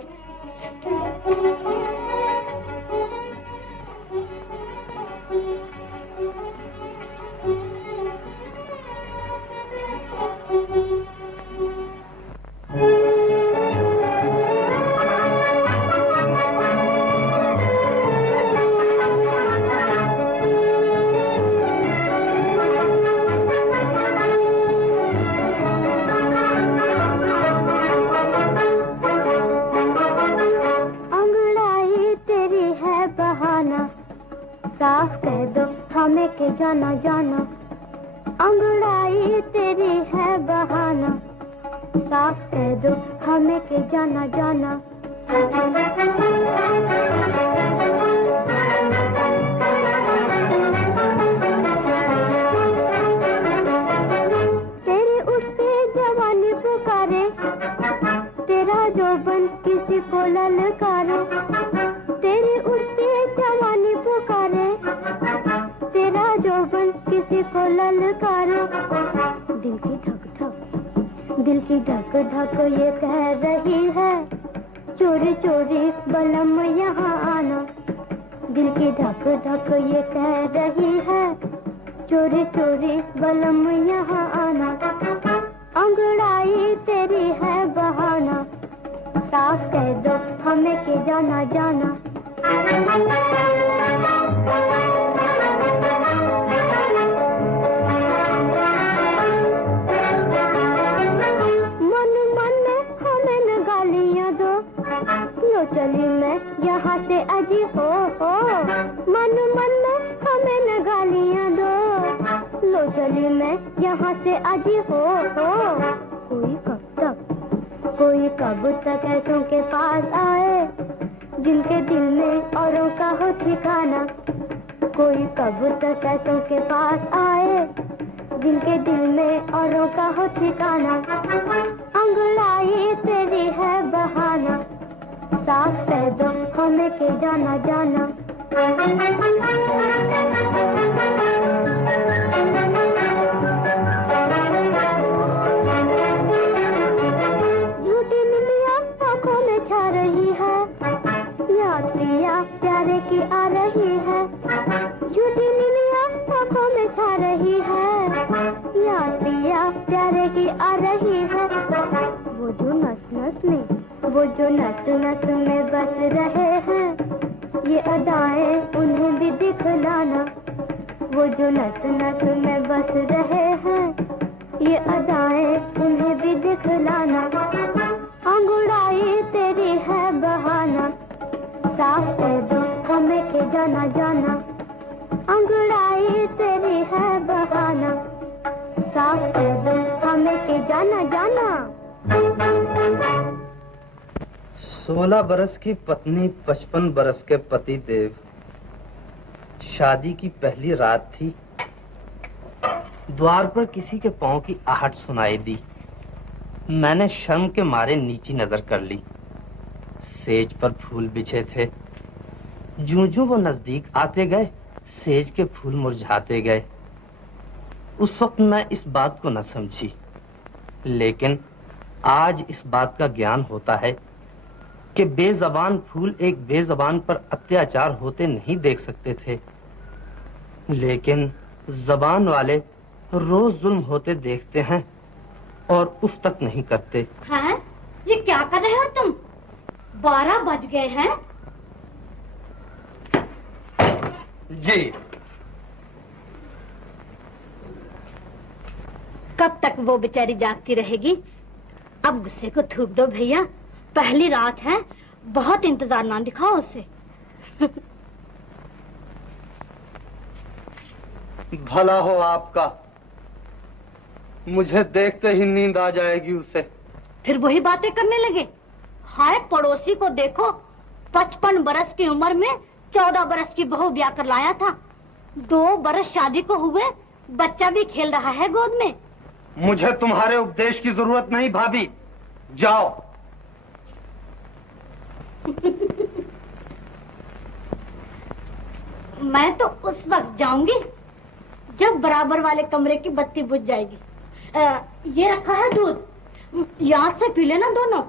साफ कह दो हमें के जाना जाना, अंगड़ाई तेरी है बहाना। साफ कह दो हमें के जाना जाना। तेरी उठती जवानी पुकारे, तेरा जोबन किसी को ललकारे। तेरी उठती जवानी पुकारे, तेरा जोबन किसी को ललकारे। दिल की धक धक ये कह रही है, चोरी चोरी बलम यहाँ आना। दिल की धक धक ये कह रही है, चोरी चोरी बलम यहाँ आना। अंगड़ाई तेरी है बहाना, साफ कह दो हमें के जाना जाना। मन मन हमें न गालियाँ दो, लो चली मैं यहाँ से अजी हो। मन मन हमें न गालियाँ दो, लो चली मैं यहाँ से अजी हो। कोई कब तक ऐसों के पास आए, जिनके दिल में औरों का हो ठिकाना। कोई कब तक ऐसों के पास आए, जिनके दिल में औरों का हो ठिकाना। अंगड़ाई तेरी है बहाना, साफ कह दो हमें के जाना जाना। झूठी निमिया आंखों में छा रही है, याद प्रिया प्यारे की आ रही है। झूठी निमिया आंखों में छा रही है, याद प्रिया प्यारे की आ रही है। वो जो नस नस में, वो जो नस नस में बस रहे हैं, ये अदाएं उन्हें भी दिखलाना। वो जो नस नस में बस रहे हैं, ये अदाएं उन्हें भी दिखलाना। अंगड़ाई तेरी है बहाना, साफ कह दो हमें के जाना जाना। अंगड़ाई तेरी है बहाना, साफ कह दो हमें के जाना जाना। 16 बरस की पत्नी 55 बरस के पति देव। शादी की पहली रात थी। द्वार पर किसी के पांव की आहट सुनाई दी। मैंने शर्म के मारे नीची नजर कर ली। सेज पर फूल बिछे थे। जूं-जूं वो नजदीक आते गए, सेज के फूल मुरझाते गए। उस वक्त मैं इस बात को न समझी, लेकिन आज इस बात का ज्ञान होता है कि बेजबान फूल एक बेजबान पर अत्याचार होते नहीं देख सकते थे, लेकिन जबान वाले रोज जुल्म होते देखते हैं और उस तक नहीं करते। हैं? ये क्या कर रहे हो तुम? 12 बज गए हैं। जी। कब तक वो बेचारी जागती रहेगी? अब गुस्से को थूक दो भैया, पहली रात है, बहुत इंतजार ना दिखाओ उसे। भला हो आपका, मुझे देखते ही नींद आ जाएगी उसे। फिर वही बातें करने लगे। हाय पड़ोसी को देखो, 55 बरस की उम्र में 14 बरस की बहू ब्याह कर लाया था। 2 बरस शादी को हुए, बच्चा भी खेल रहा है गोद में। मुझे तुम्हारे उपदेश की जरूरत नहीं भाभी, जाओ। मैं तो उस वक्त जाऊंगी जब बराबर वाले कमरे की बत्ती बुझ जाएगी। ये रखा है दूध, याद से पी लेना दोनों।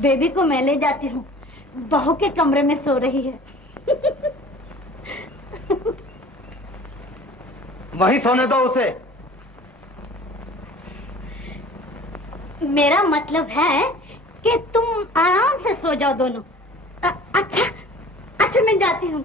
बेबी को मैं ले जाती हूँ, बहू के कमरे में सो रही है। वहीं सोने दो उसे। मेरा मतलब है कि तुम आराम से सो जाओ दोनों। अच्छा अच्छा, मैं जाती हूँ।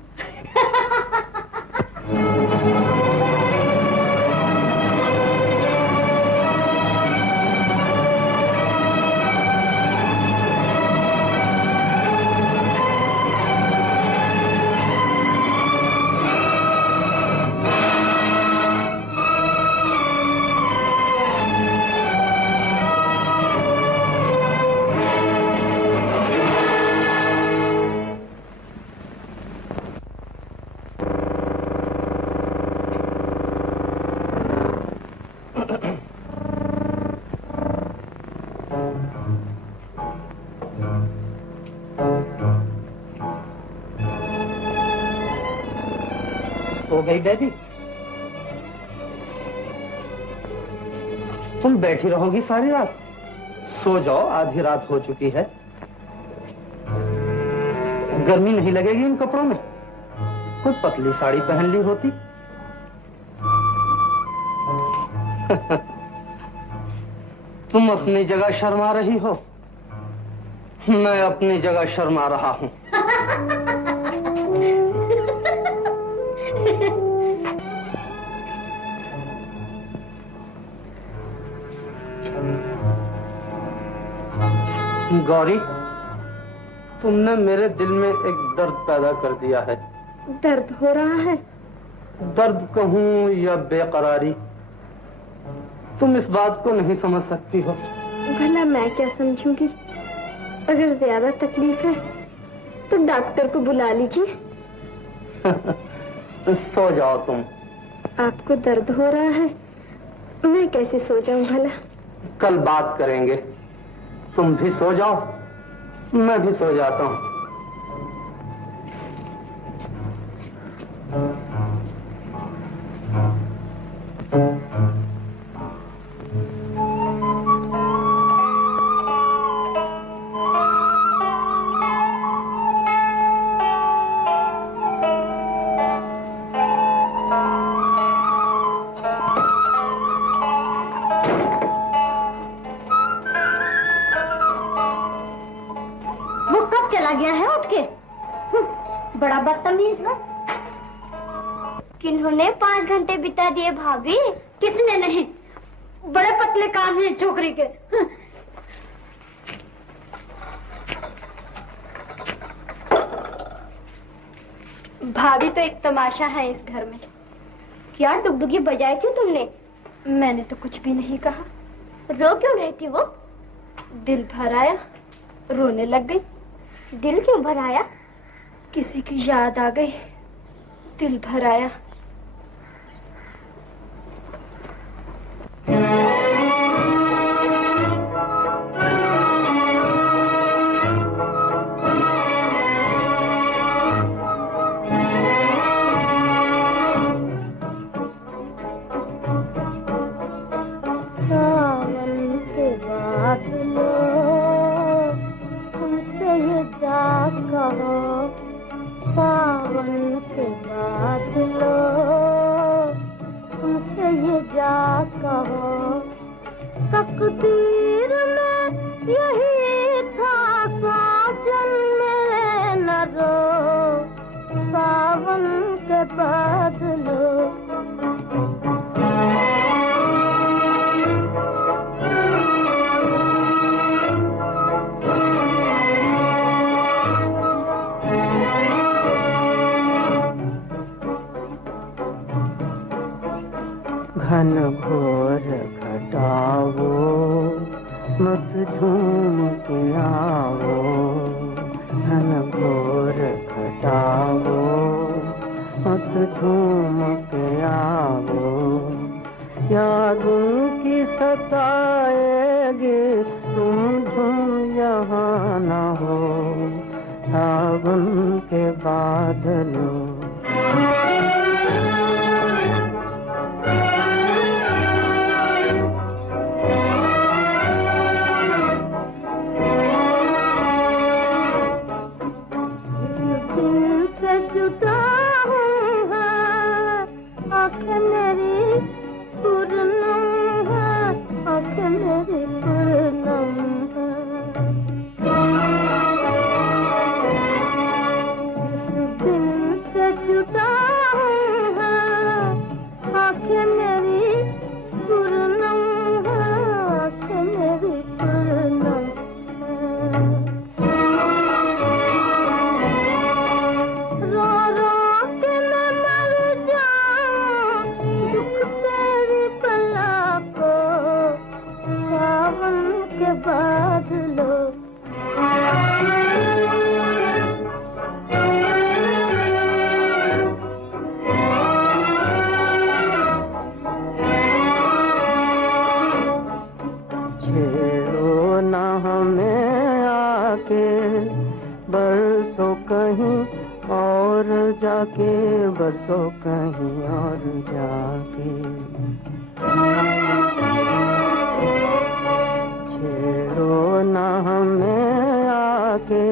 हो गई बेबी? तुम बैठी रहोगी सारी रात? सो जाओ, आधी रात हो चुकी है। गर्मी नहीं लगेगी इन कपड़ों में? कोई पतली साड़ी पहन ली होती। तुम अपनी जगह शर्मा रही हो, मैं अपनी जगह शर्मा रहा हूं। गौरी, तुमने मेरे दिल में एक दर्द पैदा कर दिया है। दर्द हो रहा है? दर्द कहूं या बेकरारी, तुम इस बात को नहीं समझ सकती हो। भला मैं क्या समझूंगी? अगर ज्यादा तकलीफ है तो डॉक्टर को बुला लीजिए। सो जाओ तुम। आपको दर्द हो रहा है, मैं कैसे सो जाऊं भला? कल बात करेंगे। तुम भी सो जाओ, मैं भी सो जाता हूं। चला गया है उठ के? बड़ा बदतमीज है। किन्होंने 5 घंटे बिता दिए भाभी? किसने नहीं, बड़े पतले कान हैं छोकरी के। भाभी तो एक तमाशा है इस घर में। क्या डुगडुगी बजाई थी तुमने? मैंने तो कुछ भी नहीं कहा। रो क्यों रही थी वो? दिल भर आया, रोने लग गई। दिल क्यों भर आया? किसी की याद आ गई, दिल भर आया। सावन के बादलों तुमसे ये जा कहो, सावन के बादलों तुमसे ये जा कहो, तकदीर में यही था साजन मेरे न रो, सावन के बादलों। घन घोर घटाओ मत झूम के आओ, घन घोर घटाओ मत झूम के आओ, याद उनकी सताएगी तुम झूम यहाँ न हो, सावन के बादलों। आँखें मेरी पूर्णम है, आँखें मेरी पूर्णम है। जिस दिन से जुदा हूँ है, आँखें मेरी पूर्णम है, आँखें मेरी पूर्णम है। रो रो के मैं मर जाऊं, दुख तेरी बला को, सावन के बादलों। छेड़ो ना हमें आके, बरसों कहीं और जाके, बरसों कहीं और जाके। छेड़ो ना हमें आके,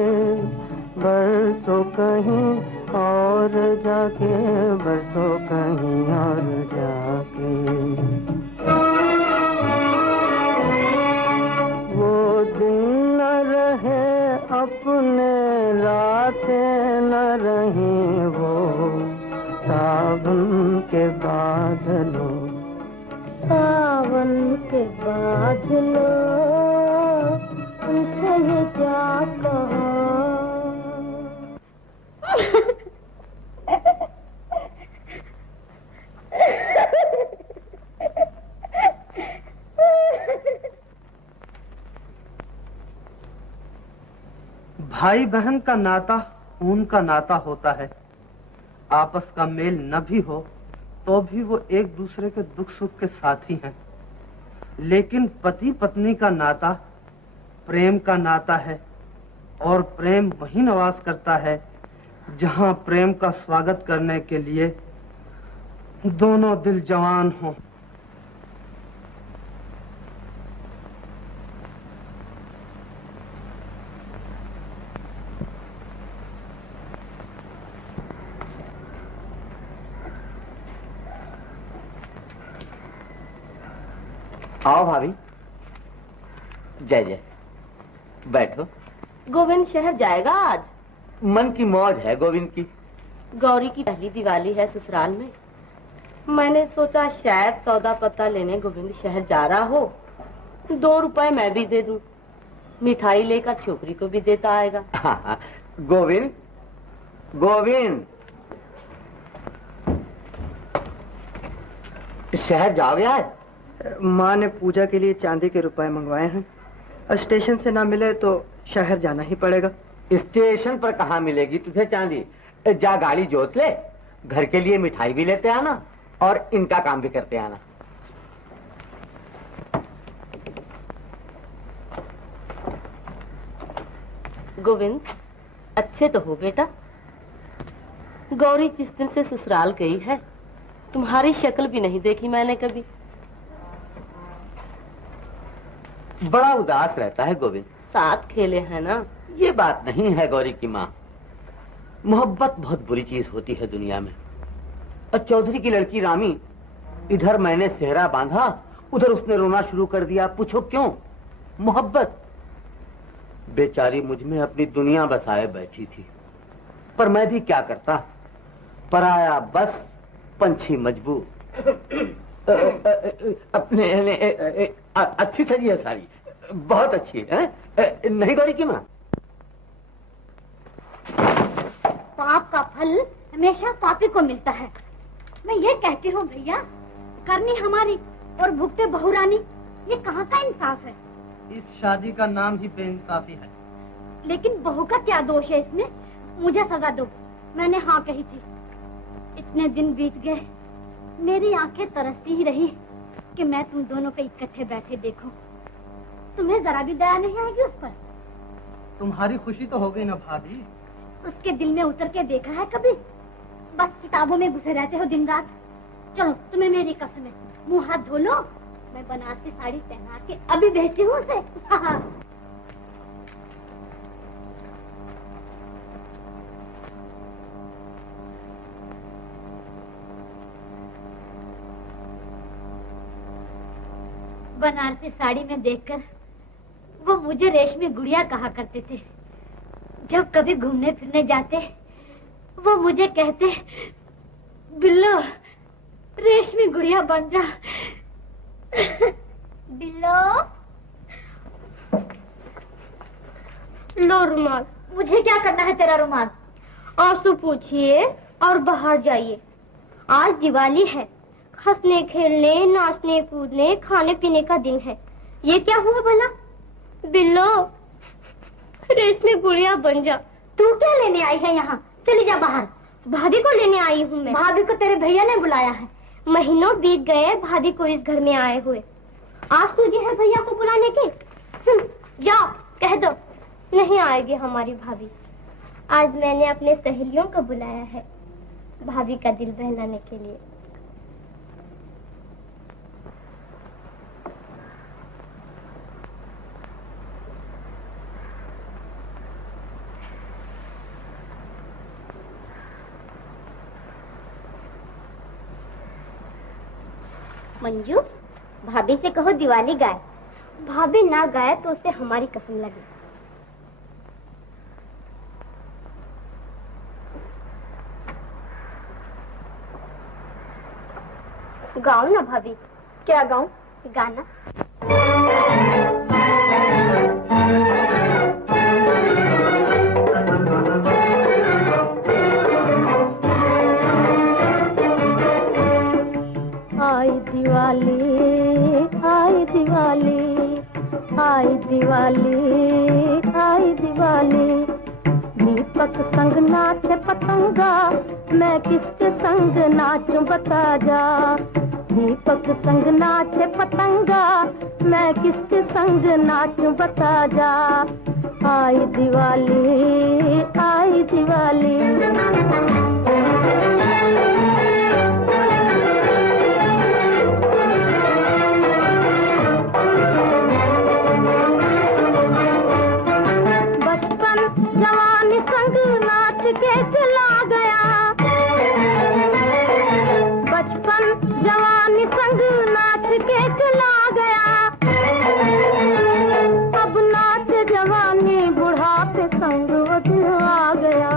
बरसों बसो कहीं और जाके, बसो कहीं और जाके। वो दिन न रहे अपने, रातें न रहीं वो सावन के बादलों, सावन के बादलों, तुमसे ये क्या कहा। भाई बहन का नाता खून का नाता होता है। आपस का मेल न भी हो तो भी वो एक दूसरे के दुख सुख के साथी हैं। लेकिन पति पत्नी का नाता प्रेम का नाता है, और प्रेम वहीं निवास करता है जहां प्रेम का स्वागत करने के लिए दोनों दिल जवान हों। आओ भाभी। जय जय, बैठो। गोविंद शहर जाएगा आज? मन की मौज है गोविंद की। गौरी की पहली दिवाली है ससुराल में। मैंने सोचा शायद सौदा पत्ता लेने गोविंद शहर जा रहा हो, 2 रुपए मैं भी दे दूं, मिठाई लेकर छोकरी को भी देता आएगा। हाँ, गोविंद, गोविंद, शहर जाओगे आज? माँ ने पूजा के लिए चांदी के रुपए मंगवाए हैं। स्टेशन से ना मिले तो शहर जाना ही पड़ेगा। स्टेशन पर कहाँ मिलेगी तुझे चांदी? जा गाड़ी जोत ले, घर के लिए मिठाई भी लेते आना और इनका काम भी करते आना। गोविंद, अच्छे तो हो बेटा। गौरी जिस दिन से ससुराल गई है, तुम्हारी शक्ल भी नहीं देखी मैंने कभी। बड़ा उदास रहता है गोविंद। साथ खेले हैं ना। ये बात नहीं है गौरी की माँ। मोहब्बत बहुत बुरी चीज होती है दुनिया में। और चौधरी की लड़की रामी, इधर मैंने सेहरा बांधा, उधर उसने रोना शुरू कर दिया। पूछो क्यों? मोहब्बत। बेचारी मुझ में अपनी दुनिया बसाए बैठी थी, पर मैं भी क्या करता। पराया बस, पंछी मजबूर। अपने अच्छी सजी है साड़ी, बहुत अच्छी है। नहीं गौरी की माँ? पाप का फल हमेशा पापी को मिलता है। मैं ये कहती हूँ भैया, करनी हमारी और भुगते बहुरानी, ये कहाँ का इंसाफ है? इस शादी का नाम ही बेइंसाफी है। लेकिन बहू का क्या दोष है इसमें? मुझे सजा दो, मैंने हाँ कही थी। इतने दिन बीत गए, मेरी आंखें तरसती ही रही कि मैं तुम दोनों को इकट्ठे बैठे देखूं। तुम्हें जरा भी दया नहीं आएगी उस पर? तुम्हारी खुशी तो हो गई ना भाभी। उसके दिल में उतर के देखा है कभी? बस किताबों में घुसे रहते हो दिन रात। चलो, तुम्हें मेरी कसम है, मुंह हाथ धो लो, मैं बनारसी साड़ी पहना के अभी भेजती हूँ उसे। बनारसी साड़ी में देखकर वो मुझे रेशमी गुड़िया कहा करते थे। जब कभी घूमने फिरने जाते, वो मुझे कहते, बिल्लो रेशमी गुड़िया बन जा। बिल्लो, लो रुमाल। मुझे क्या करना है तेरा रुमाल? आंसू पूछिए और बाहर जाइए। आज दिवाली है, हंसने खेलने नाचने कूदने खाने पीने का दिन है। ये क्या हुआ भला? बिल्लो रेशमी गुड़िया बन जा। तू क्या लेने आई है यहाँ? चली जा बाहर। भाभी को लेने आई हूँ मैं। भाभी को तेरे भैया ने बुलाया है। महीनों बीत गए भाभी को इस घर में आए हुए। आज सूझी है भैया को बुलाने की? जाओ कह दो नहीं आएगी हमारी भाभी। आज मैंने अपने सहेलियों को बुलाया है भाभी का दिल बहलाने के लिए। मंजू, भाभी से कहो दिवाली गाए। भाभी ना गाए तो उसे हमारी कसम लगे। गाओ ना भाभी। क्या गाऊं? गाना। आई दिवाली, आई दिवाली, आई दिवाली, आई दिवाली। दीपक संग नाचे पतंगा, मैं किसके संग नाचूं बता जा। दीपक संग नाचे पतंगा, मैं किसके संग नाचूं बता जा। आई दिवाली, आई दिवाली। जवानी संग नाच के चला गया, बचपन जवानी संग नाच के चला गया। अब नाच जवानी बुढ़ापे संग वो दिन आ गया।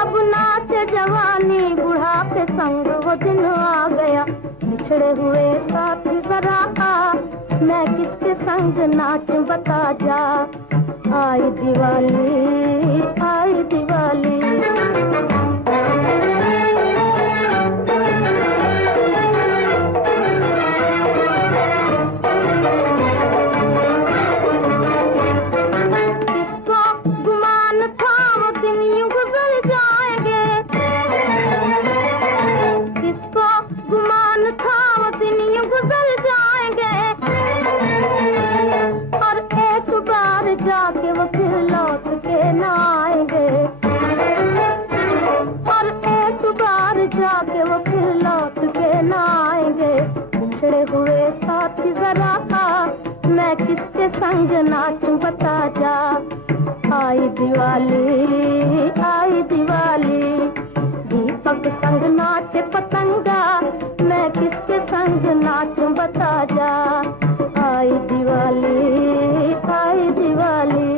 अब नाच जवानी बुढ़ापे संग वो दिन आ गया। बिछड़े हुए साथी जरा आ, मैं किसके संग नाचूं बता जा। आई दिवाली, आई दिवाली। किसको गुमान था वो दिन यूं गुजर जाएंगे। किसको गुमान था वो दिन यूं गुजर जाएंगे। और एक बार जाके वो फिर लौट के न आएंगे। और एक बार जाके वो फिर लौट के न आएंगे। बिछड़े हुए साथी जरा आ, मैं किसके संग नाचूं बता जा। आई दिवाली, आई दिवाली। दीपक संग नाचे पतंगा, मैं किसके संग नाचूं बता जा। आई दिवाली, आई दिवाली।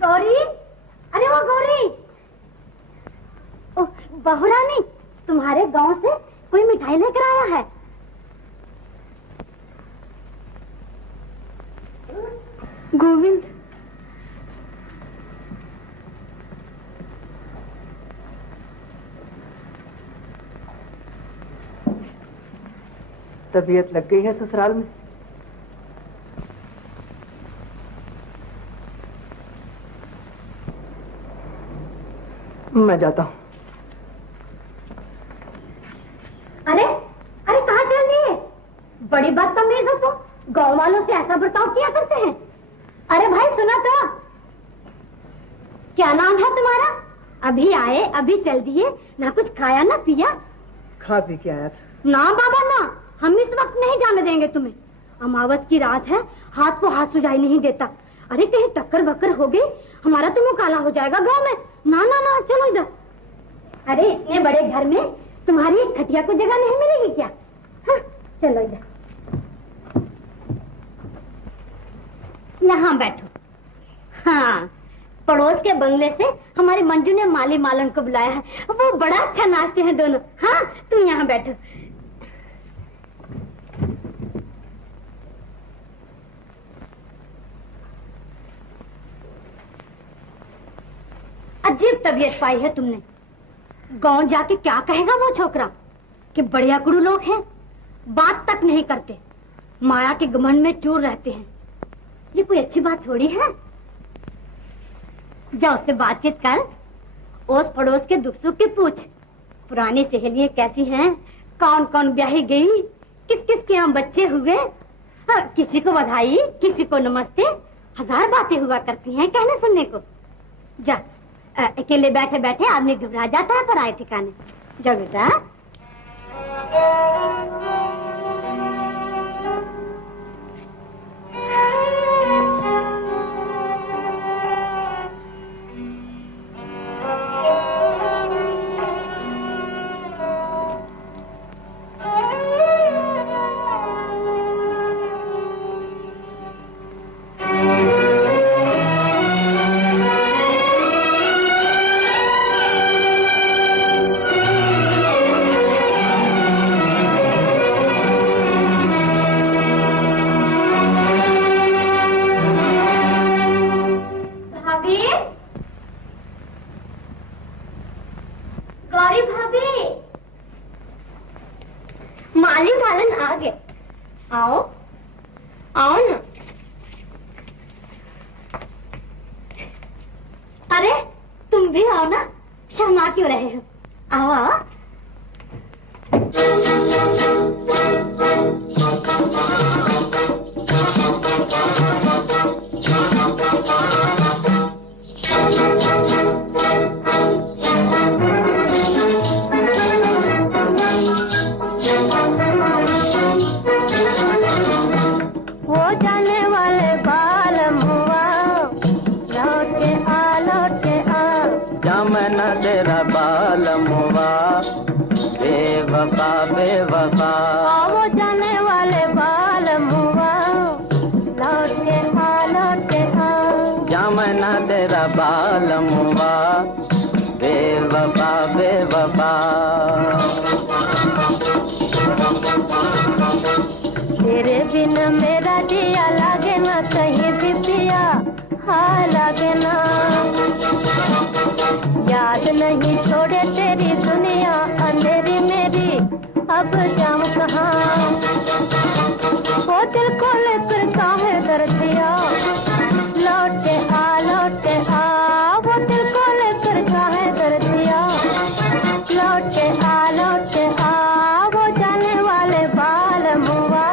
गौरी, अरे वो गौरी। ओह, बहू रानी, तुम्हारे गांव से कोई मिठाई लेकर आया है। गोविंद, तबीयत लग गई है ससुराल में? मैं जाता हूँ। अरे अरे कहाँ चल रही है? बड़ी बदतमीज हो तुम। गाँव वालों से ऐसा बर्ताव किया करते हैं। अरे भाई सुना तो, क्या नाम है तुम्हारा? अभी आए अभी चल दिए, ना कुछ खाया ना पिया। खा पी के आया था। ना बाबा ना, हम इस वक्त नहीं जाने देंगे तुम्हें। अमावस की रात है, हाथ को हाथ सुझाई नहीं देता। अरे कहीं टक्कर बक्कर हो गई, हमारा तो मुंह काला हो जाएगा गांव में। ना ना ना, चलो इधर। अरे इतने बड़े घर में तुम्हारी एक खटिया को जगह नहीं मिलेगी क्या? हाँ, चलो इधर, यहाँ बैठो। हाँ, पड़ोस के बंगले से हमारे मंजू ने माली मालन को बुलाया है। वो बड़ा अच्छा नाचते हैं दोनों। हाँ, तुम यहाँ बैठो। अजीब तबीयत पाई है तुमने। गांव जाके क्या कहेगा वो छोकरा कि बड़े अकड़ू लोग हैं, बात तक नहीं करते, माया के घमंड में चूर रहते हैं। ये कोई अच्छी बात थोड़ी है। जा उससे बातचीत कर, ओस पड़ोस के दुख सुख की पूछ। पुरानी सहेलियां कैसी हैं, कौन कौन ब्याही गई, किस किस के यहाँ बच्चे हुए। किसी को बधाई, किसी को नमस्ते, हजार बातें हुआ करती हैं कहने सुनने को। जा, अकेले बैठे बैठे आदमी घबरा जाता है पराए ठिकाने। जा बेटा। गौरी भाभी, माली मालन आ गए। आओ आओ ना। अरे तुम भी आओ ना, शर्मा क्यों रहे हो? आओ आओ। वो जाने वाले बाल मुआ, लौट के आ लौट के आ। जमना तेरा बाल मुआ, बेवफा बेवफा। वो जाने वाले बाल मुआ, लौट के आ लौट के आ। जमना तेरा बाल मुआ, बेवफा बेवफा। तेरे बिन मेरा दिया लागे ना कहीं भी पिया, हाँ लागे ना। याद नहीं छोड़े तेरी दुनिया अंधेरी मेरी, अब जाऊं कहाँ? वो दिल को लेकर काहे दर्द दिया, लौट के आ लौट के आ। वो दिल को लेकर काहे दर्द दिया, लौट के आ लौट के आ। वो जाने वाले बाल मुआ,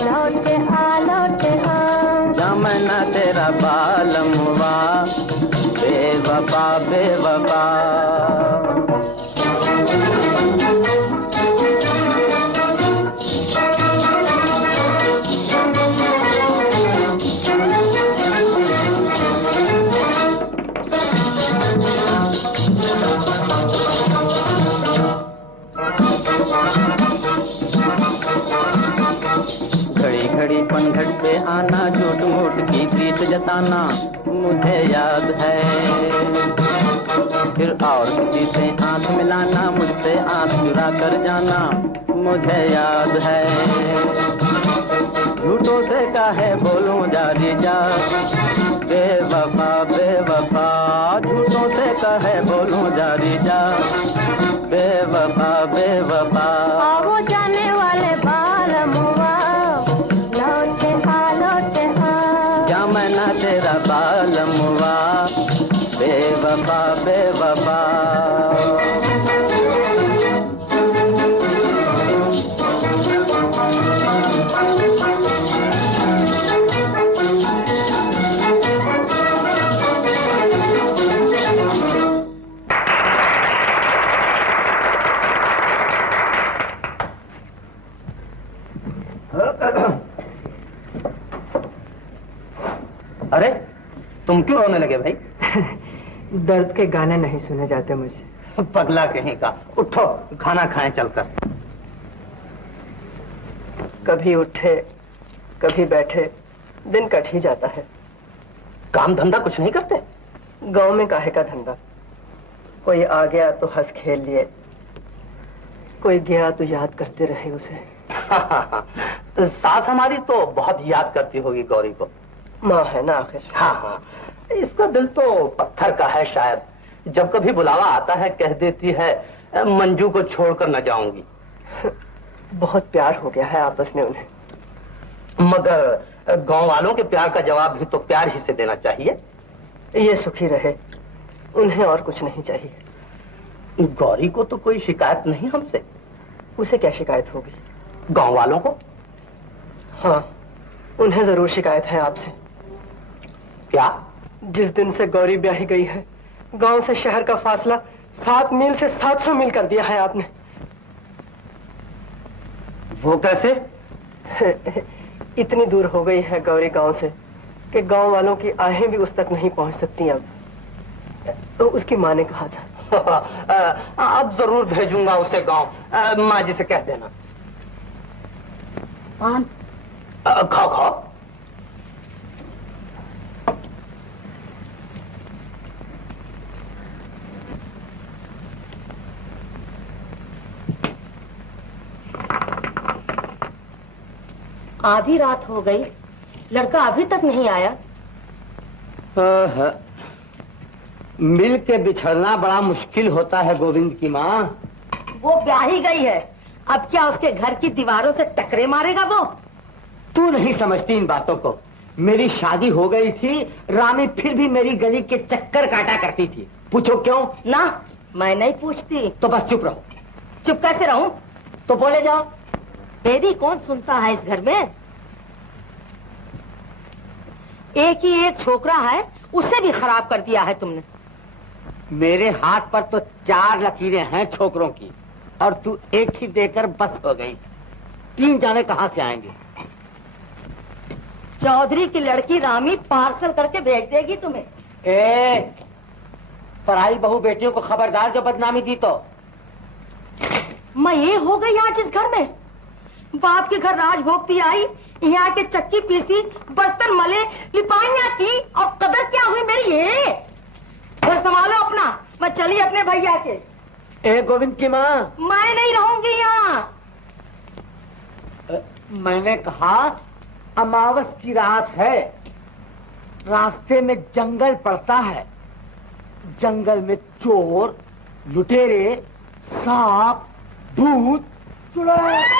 लौट के आ लौट के आ। जमना तेरा बाल मुआ, बेवफा बेवफा। घड़ी घड़ी पनघट पे आना, झूठ मूठ की प्रीत जताना मुझे याद है। फिर और किसी से आंख मिलाना, मुझसे आंख चुरा कर जाना मुझे याद है। झूठों से काहे बोलूं जारी जा, बेवफा बेवफा। झूठों से काहे बोलूं जारी जा, बेवफा बेवफा। वो जाने वाले बाल मुआ, लौट के आ लौट के आ। जमना तेरा बाल मुआ, बेवफा बेवफा। अरे तुम क्यों रोने लगे भाई? दर्द के गाने नहीं सुने जाते मुझसे। पगला कहीं का, उठो खाना खाएं चलकर। कभी उठे कभी बैठे, दिन कट ही जाता है। काम धंधा कुछ नहीं करते? गांव में काहे का धंधा? कोई आ गया तो हंस खेल लिए, कोई गया तो याद करते रहे उसे। तो सास हमारी तो बहुत याद करती होगी गौरी को। माँ है ना आखिर। हाँ हाँ, इसका दिल तो पत्थर का है शायद। जब कभी बुलावा आता है कह देती है मंजू को छोड़कर न जाऊंगी। बहुत प्यार हो गया है आपस में उन्हें। मगर गांव वालों के प्यार का जवाब भी तो प्यार ही से देना चाहिए। ये सुखी रहे, उन्हें और कुछ नहीं चाहिए। गौरी को तो कोई शिकायत नहीं हमसे? उसे क्या शिकायत होगी? गांव वालों को? हाँ, उन्हें जरूर शिकायत है आपसे। क्या? जिस दिन से गौरी ब्याही गई है, गांव से शहर का फासला 7 मील से 700 मील कर दिया है आपने। वो कैसे? इतनी दूर हो गई है गौरी गांव से कि गांव वालों की आहें भी उस तक नहीं पहुंच सकती अब। तो उसकी माँ ने कहा था। अब जरूर भेजूंगा उसे गांव। माँ जी से कह देना। पान खाओ खाओ। आधी रात हो गई, लड़का अभी तक नहीं आया। मिल के बिछड़ना बड़ा मुश्किल होता है गोविंद की माँ। वो ब्याह ही गई है, अब क्या उसके घर की दीवारों से टकरे मारेगा वो? तू नहीं समझती इन बातों को। मेरी शादी हो गई थी, रामी फिर भी मेरी गली के चक्कर काटा करती थी। पूछो क्यों? ना, मैं नहीं पूछती। तो बस चुप रहो। चुप कैसे रहूं? तो बोले जाओ। मेरी कौन सुनता है इस घर में? एक ही एक छोकरा है, उसे भी खराब कर दिया है तुमने। मेरे हाथ पर तो 4 लकीरें हैं छोकरों की, और तू एक ही देकर बस हो गई। 3 जाने कहां से आएंगे? चौधरी की लड़की रामी पार्सल करके भेज देगी तुम्हें। पराई बहू बेटियों को खबरदार जो बदनामी दी तो। मैं ये हो गई आज इस घर में। बाप के घर राज भोगती आई, यहाँ के चक्की पीसी, बर्तन मले, लिपाइयाँ की, और कदर क्या हुई मेरी? ये घर संभालो अपना, मैं चली अपने भैया के। गोविंद की माँ, मैं नहीं रहूंगी यहाँ। मैंने कहा अमावस की रात है, रास्ते में जंगल पड़ता है, जंगल में चोर, लुटेरे, सांप, भूत, चुड़ैल।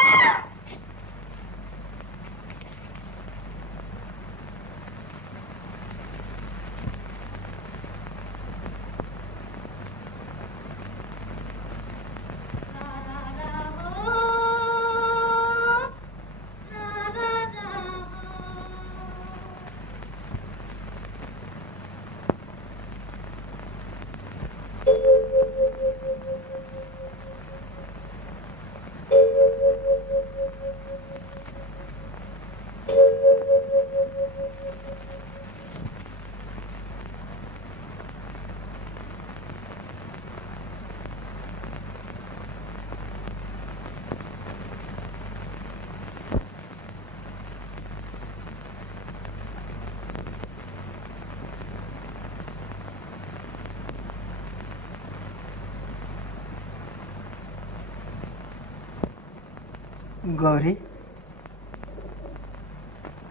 गौरी,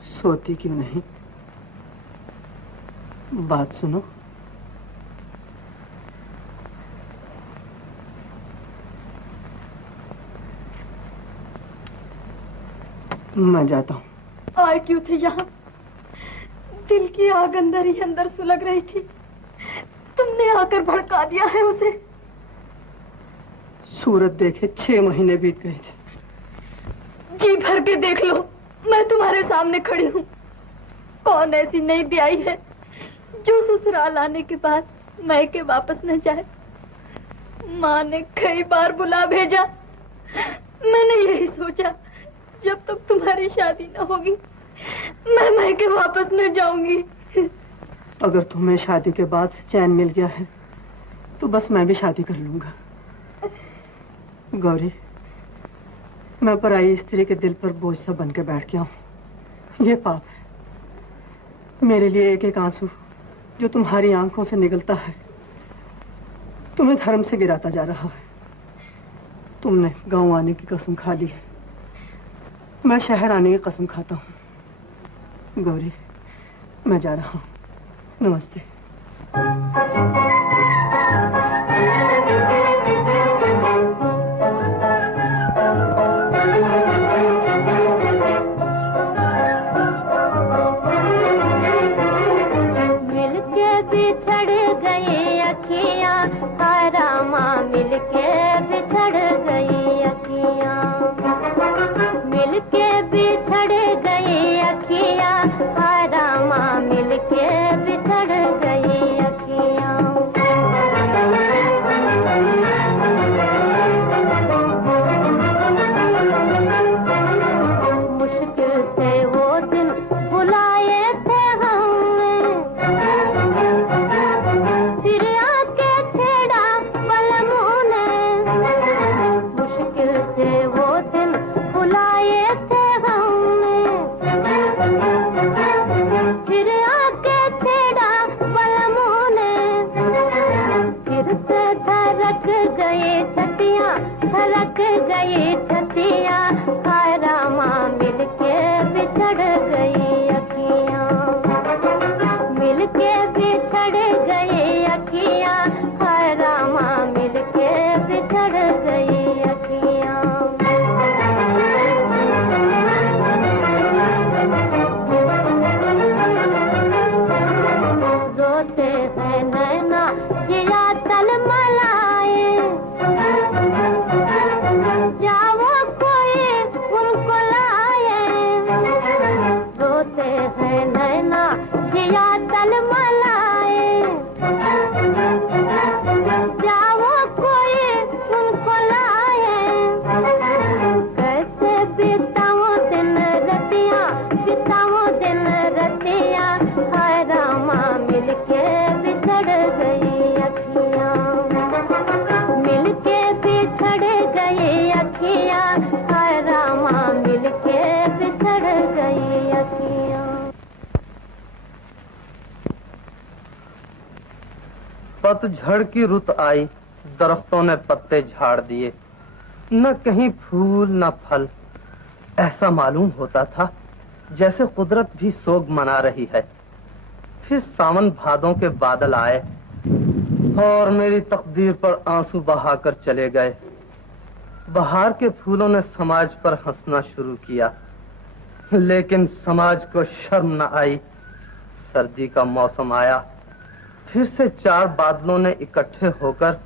सोती क्यों नहीं? बात सुनो। मैं जाता हूँ। आए क्यों थे यहाँ? दिल की आग अंदर ही अंदर सुलग रही थी, तुमने आकर भड़का दिया है उसे। सूरत देखे 6 महीने बीत गए थे। जी भर के देख लो, मैं तुम्हारे सामने खड़ी हूँ। कौन ऐसी नई ब्याई है जो ससुराल आने के बाद मायके वापस न जाए? माँ ने कई बार बुला भेजा, मैंने यही सोचा जब तक तुम्हारी शादी न होगी मैं मायके वापस न जाऊंगी। अगर तुम्हें शादी के बाद चैन मिल गया है तो बस मैं भी शादी कर लूंगा। गौरी, मैं पराई स्त्री के दिल पर बोझ सा बन के बैठ गया हूँ। ये पाप है। मेरे लिए एक एक आंसू जो तुम्हारी आंखों से निकलता है तुम्हें धर्म से गिराता जा रहा है। तुमने गांव आने की कसम खा ली है, मैं शहर आने की कसम खाता हूँ। गौरी, मैं जा रहा हूँ। नमस्ते। मिलके बिछड़ गए अखियाँ। पतझड़ की रुत आई, दरख्तों ने पत्ते झाड़ दिए, न कहीं फूल न फल। ऐसा मालूम होता था जैसे कुदरत भी सोग मना रही है। फिर सावन भादों के बादल आए और मेरी तकदीर पर आंसू बहाकर चले गए। बहार के फूलों ने समाज पर हंसना शुरू किया, लेकिन समाज को शर्म न आई। सर्दी का मौसम आया, फिर से 4 बादलों ने इकट्ठे होकर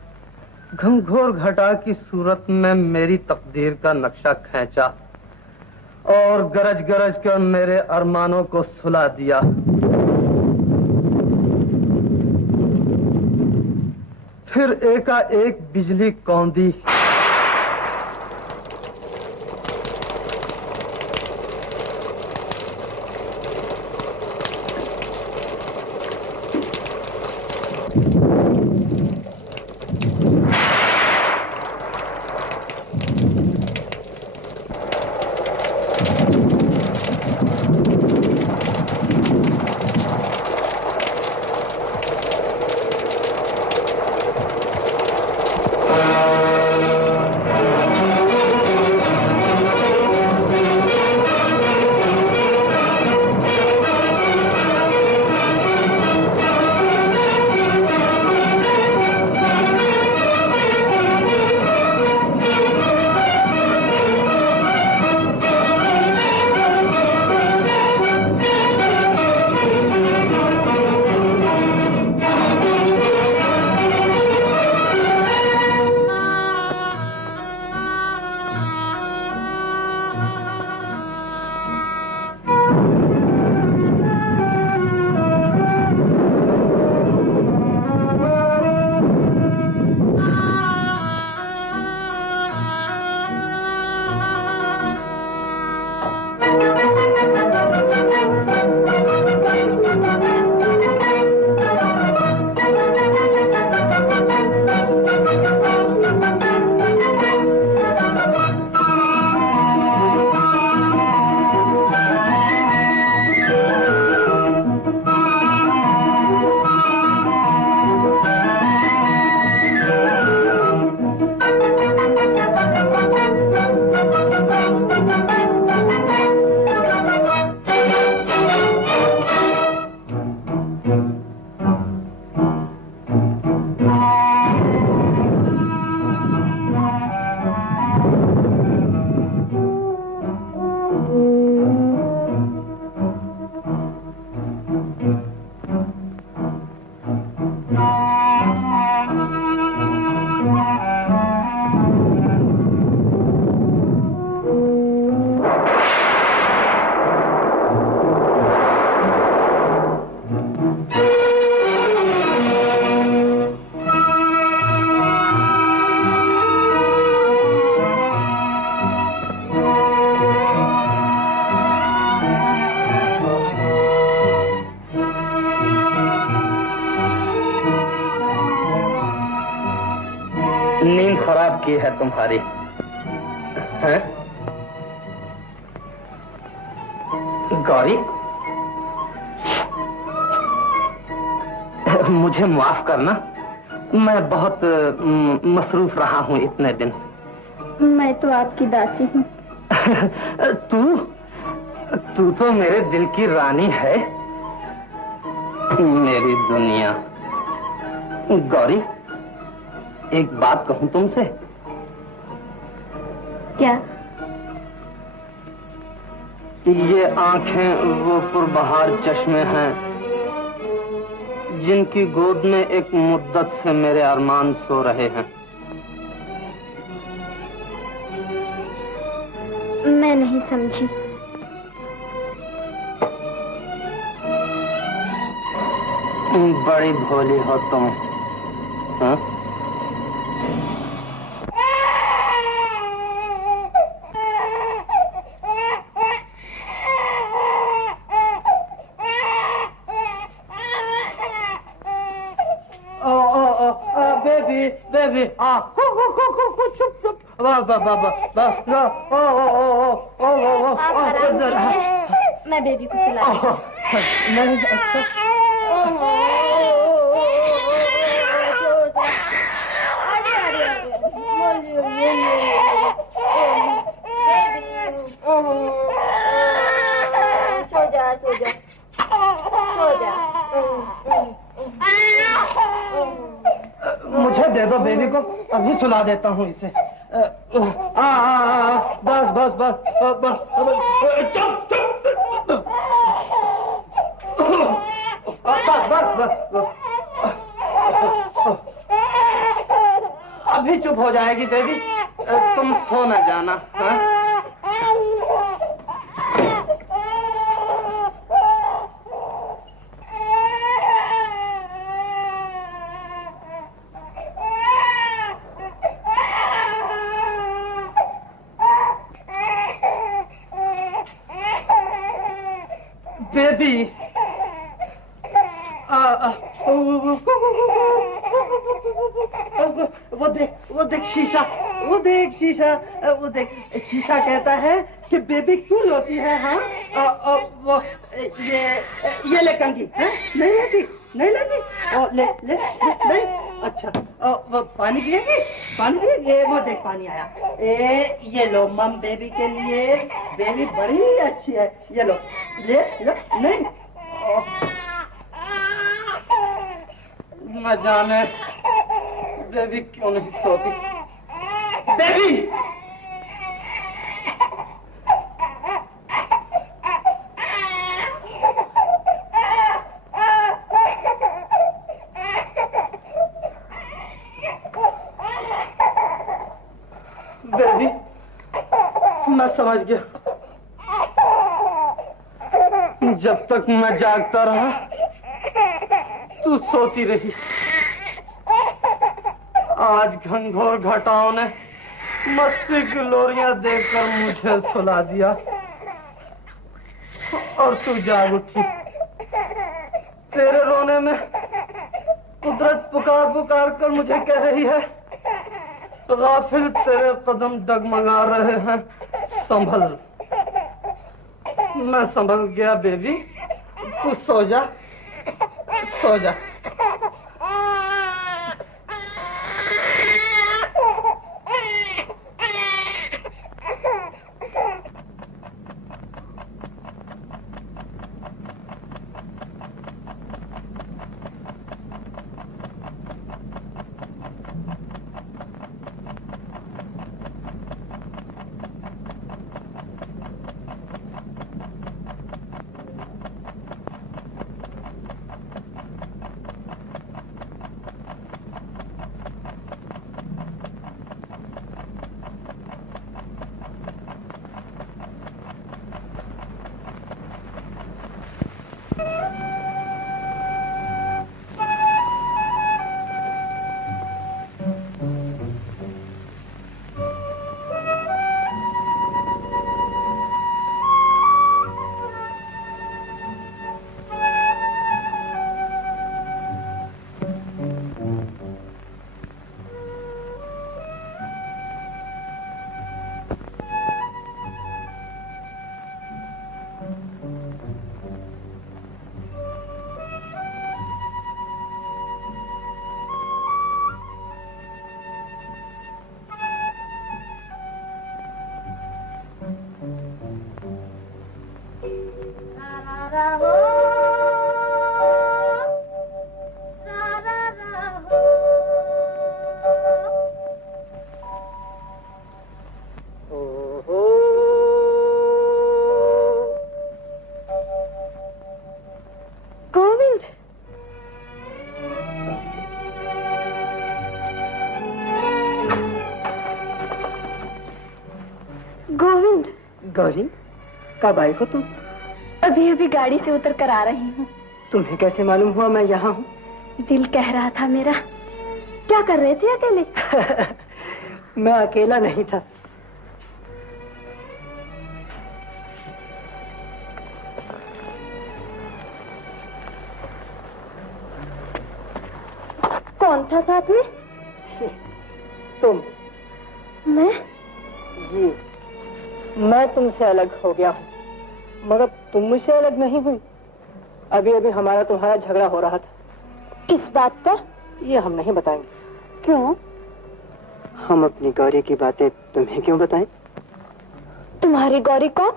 घनघोर घटा की सूरत में मेरी तकदीर का नक्शा खींचा और गरज गरज कर मेरे अरमानों को सुला दिया। फिर एकाएक बिजली कौंधी। नींद खराब की है तुम्हारी, हैं? गौरी, मुझे माफ करना, मैं बहुत मसरूफ रहा हूँ इतने दिन। मैं तो आपकी दासी हूँ। तू तो मेरे दिल की रानी है, मेरी दुनिया। गौरी, एक बात कहूं तुमसे? क्या? ये आंखें वो पुरबहार चश्मे हैं जिनकी गोद में एक मुद्दत से मेरे अरमान सो रहे हैं। मैं नहीं समझी। बड़ी भोली हो तुम, हाँ? बेबी, चुप चुप, मैं बेबी को सुला। अभी सुला देता हूँ इसे। बस बस बस बस चुप चुप बस बस बस अभी चुप हो जाएगी बेबी, तुम सो न जाना। हाँ? बेबी वो देख शीशा, वो देख शीशा, वो देख शीशा कहता है कि बेबी क्यों रोती है। हाँ वो ये ले कंघी। नहीं लेती, नहीं लेती। ले ले नहीं। अच्छा वो पानी पिएगी, पानी पिएगी। ये वो देख पानी आया। ये लो मम बेबी के लिए, बेबी बड़ी अच्छी है। ये लो ले लो। नहीं न जाने बेबी क्यों नहीं सोती। बेबी बेबी मैं समझ गया। जब तक मैं जागता रहा तू सोती रही। आज घनघोर घटाओं ने मस्ती की लोरियां देखकर मुझे सुला दिया और तू जाग उठी। तेरे रोने में कुदरत पुकार पुकार कर मुझे कह रही है, गाफिल तेरे कदम डगमगा रहे हैं, संभल। मैं संभल गया बेबी, तू सो जा, सो जा। गौरी कब आई हो तुम? अभी अभी गाड़ी से उतर कर आ रही हूँ। तुम्हें कैसे मालूम हुआ मैं यहाँ हूँ? दिल कह रहा था मेरा। क्या कर रहे थे अकेले? मैं अकेला नहीं था। कौन था साथ में? तुम। मैं? जी, मैं तुमसे अलग हो गया हूँ, मगर तुम मुझसे अलग नहीं हुई। अभी अभी हमारा तुम्हारा झगड़ा हो रहा था। किस बात पर? ये हम नहीं बताएंगे। क्यों? हम अपनी गौरी की बातें तुम्हें क्यों बताएं? तुम्हारी गौरी कौन?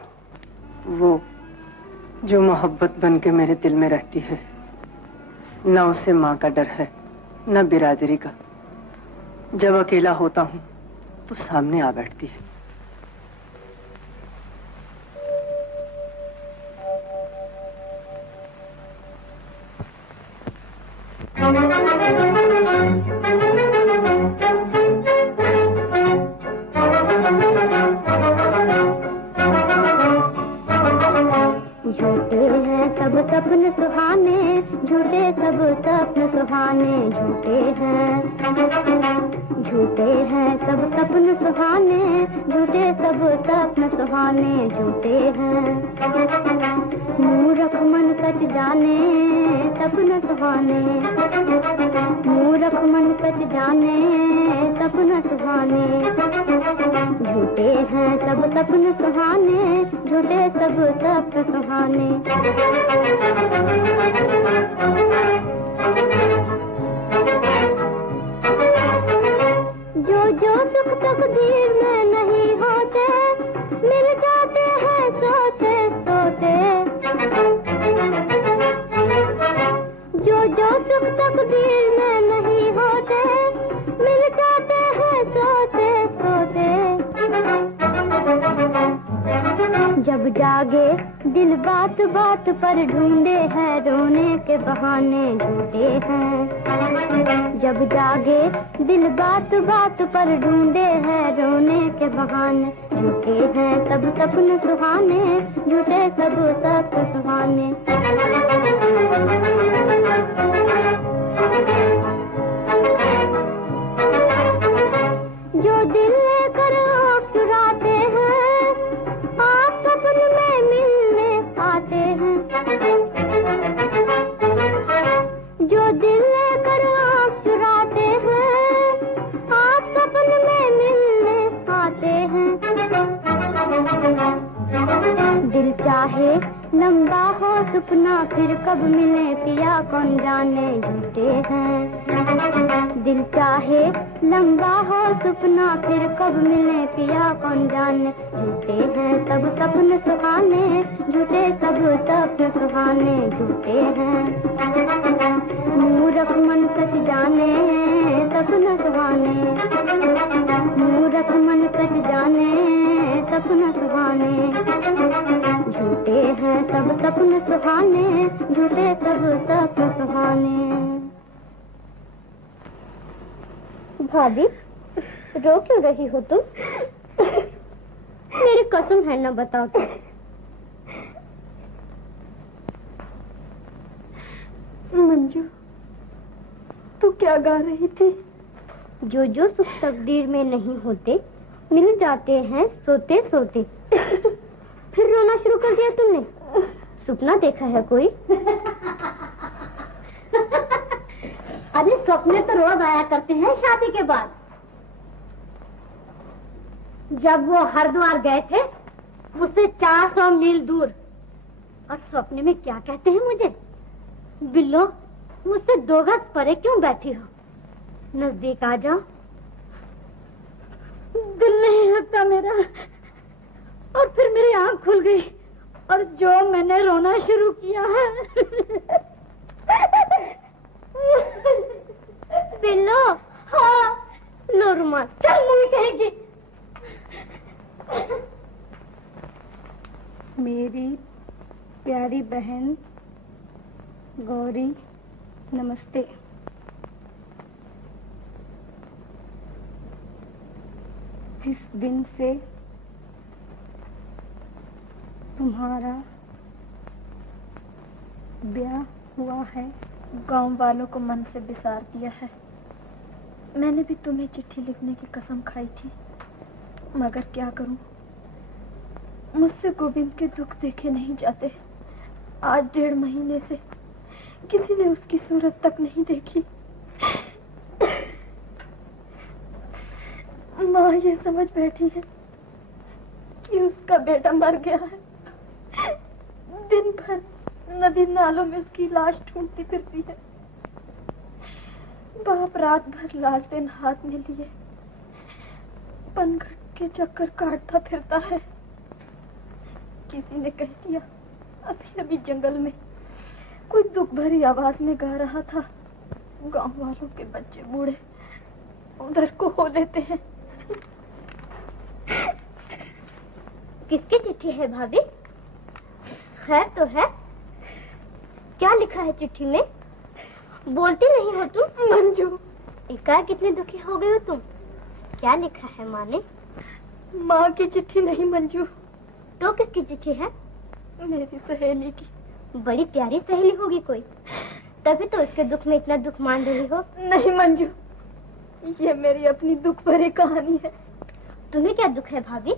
वो जो मोहब्बत बन के मेरे दिल में रहती है। न उसे माँ का डर है, न बिरादरी का। जब अकेला होता हूँ तो सामने आ बैठती है। झूठे हैं सब सपन सुहाने, झूठे सब सपन सुहाने, झूठे हैं सब सपन सुहाने, झूठे सब सपन सुहाने, झूठे हैं। मूर्ख मन सच जाने सपन सुहाने, मूर्ख मन सच जाने सपन सुहाने, झूठे हैं सब सपन सुहाने, झूठे सब सपन सुहाने। जो सुख तकदीर में नहीं होते, मिल जाते हैं सोते सोते। जो सुख तकदीर में नहीं होते, मिल जाते हैं सोते सोते। जब जागे दिल बात बात पर ढूंढे हैं रोने के बहाने, झूठे हैं। जब जागे दिल बात बात पर ढूंढे हैं रोने के बहाने, झूठे हैं सब सपन सुहाने, झूठे सब सपन सुहाने। जो दिल लेकर आप चुराते हैं, आप सपन में मिलने आते हैं। जो दिल लेकर आप चुराते हैं, आप सपन में मिलने आते हैं। दिल चाहे लंबा हो सपना, फिर कब मिले पिया कौन जाने, झूठे हैं। दिल चाहे लंबा हो सपना, फिर कब मिले पिया कौन जाने, झूठे हैं सब सपन सुहाने, झूठे सब सपन सुहाने, झूठे हैं। मूर्ख मन सच जाने सपन सुहाने, मूर्ख मन सच जाने सपन सुहाने, झूठे हैं सब सपन सुहाने, झूठे सब सपन सुहाने। भाभी, रो क्यों रही हो तुम? मेरी कसम है ना बताओ तो। मंजू, तू क्या गा रही थी? जो सुख तकदीर में नहीं होते, मिल जाते हैं सोते सोते। फिर रोना शुरू कर दिया तुमने? सपना देखा है कोई? अरे सपने तो रोज आया करते हैं शादी के बाद। जब वो हरिद्वार गए थे, मुझसे 400 मील दूर, और सपने में क्या कहते हैं मुझे? बिल्लो, मुझसे 2 गज परे क्यों बैठी हो? नजदीक आ जाओ। दिल नहीं लगता मेरा, और फिर मेरी आंख खुल गई, और जो मैंने रोना शुरू किया है। बिल्लो, हाँ, लो रुमाल, चल मुझे कहेगी। मेरी प्यारी बहन गौरी, नमस्ते। जिस दिन से तुम्हारा ब्याह हुआ है, गांव वालों को मन से बिसार दिया है। मैंने भी तुम्हें चिट्ठी लिखने की कसम खाई थी, मगर क्या करूं, मुझसे गोविंद के दुख देखे नहीं जाते। आज 1.5 महीने से किसी ने उसकी सूरत तक नहीं देखी। माँ ये समझ बैठी है कि उसका बेटा मर गया है। दिन भर नदी नालों में उसकी लाश ढूंढती फिरती है। बाप रात भर लालटेन हाथ में लिए पनघट के चक्कर काटता फिरता है। किसी ने कह दिया अभी अभी जंगल में कोई दुख भरी आवाज में गा रहा था। गांव वालों के बच्चे बूढ़े उधर को हो लेते हैं। किसकी चिट्ठी है भाभी? खैर तो है। क्या लिखा है चिट्ठी में? बोलती नहीं हो तुम। मंजू, एकाएक कितने दुखी हो गई हो तुम? क्या लिखा है माँ ने? माँ की चिट्ठी नहीं मंजू। तो किसकी चिट्ठी है? मेरी सहेली की। बड़ी प्यारी सहेली होगी कोई, तभी तो उसके दुख में इतना दुख मान रही हो। नहीं मंजू, ये मेरी अपनी दुख भरी कहानी है। तुम्हें क्या दुख है भाभी?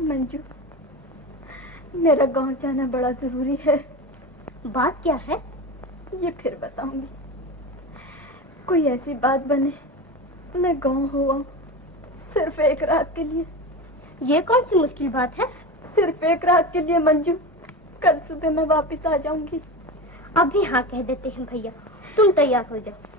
मंजू, मेरा गांव जाना बड़ा जरूरी है। बात क्या है? ये फिर बताऊंगी। कोई ऐसी बात बने मैं गांव हुआ सिर्फ एक रात के लिए। ये कौन सी मुश्किल बात है? सिर्फ एक रात के लिए मंजू। कल सुबह मैं वापस आ जाऊंगी। अभी हाँ कह देते हैं भैया, तुम तैयार हो जाओ।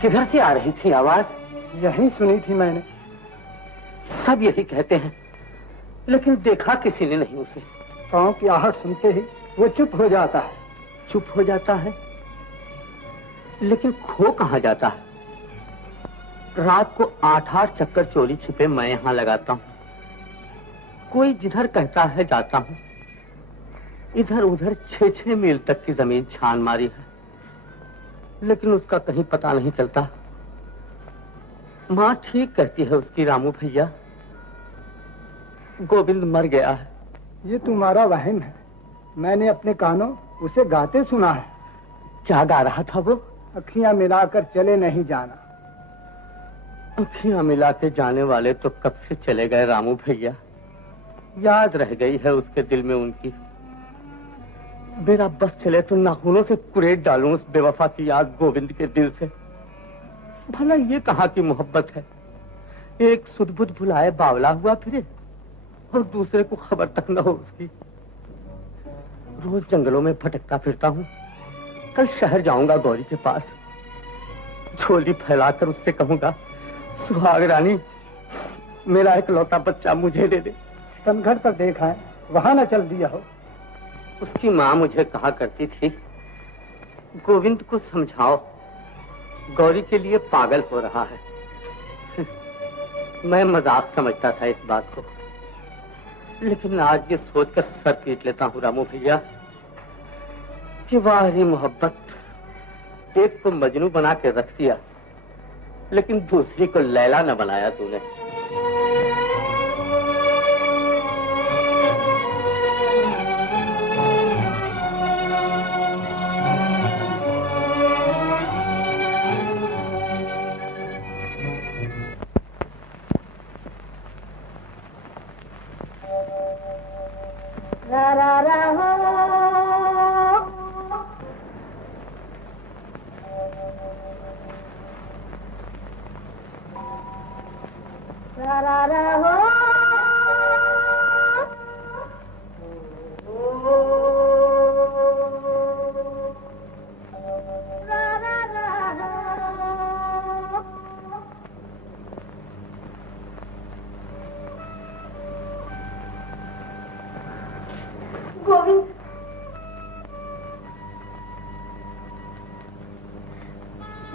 किधर से आ रही थी आवाज? यही सुनी थी मैंने। सब यही कहते हैं, लेकिन देखा किसी ने नहीं उसे। पाँव की आहट सुनते ही वो चुप हो जाता है। चुप हो जाता है, लेकिन खो कहाँ जाता है? रात को 8-8 चक्कर चोरी छिपे मैं यहाँ लगाता हूँ। कोई जिधर कहता है जाता हूँ। इधर उधर 6-6 मील तक की जमीन छान मारी है, लेकिन उसका कहीं पता नहीं चलता। माँ ठीक कहती है उसकी, रामू भैया, गोविंद मर गया है। ये तुम्हारा वहम है। मैंने अपने कानों उसे गाते सुना है। क्या गा रहा था वो? अखियां मिलाकर चले नहीं जाना। अखियां मिला के जाने वाले तो कब से चले गए रामू भैया। याद रह गई है उसके दिल में उनकी। मेरा बस चले तो नाखूनों से कुरेद डालूं उस बेवफा की याद गोविंद के दिल से। भला ये कहाँ की मोहब्बत है? एक सुध-बुध भुलाए बावला हुआ फिरे और दूसरे को खबर तक न हो उसकी। रोज जंगलों में भटकता फिरता हूँ। कल शहर जाऊंगा गौरी के पास। झोली फैलाकर उससे कहूंगा, सुहाग रानी, मेरा एक लौता बच्चा मुझे दे दे। तनघड़ पर देखा है, वहां न चल दिया हो। उसकी माँ मुझे कहा करती थी, गोविंद को समझाओ, गौरी के लिए पागल हो रहा है। मैं मजाक समझता था इस बात को, लेकिन आज ये सोचकर सर पीट लेता हूँ रामू भैया कि वाह रे मोहब्बत, एक को मजनू बना के रख दिया, लेकिन दूसरी को लैला न बनाया तूने।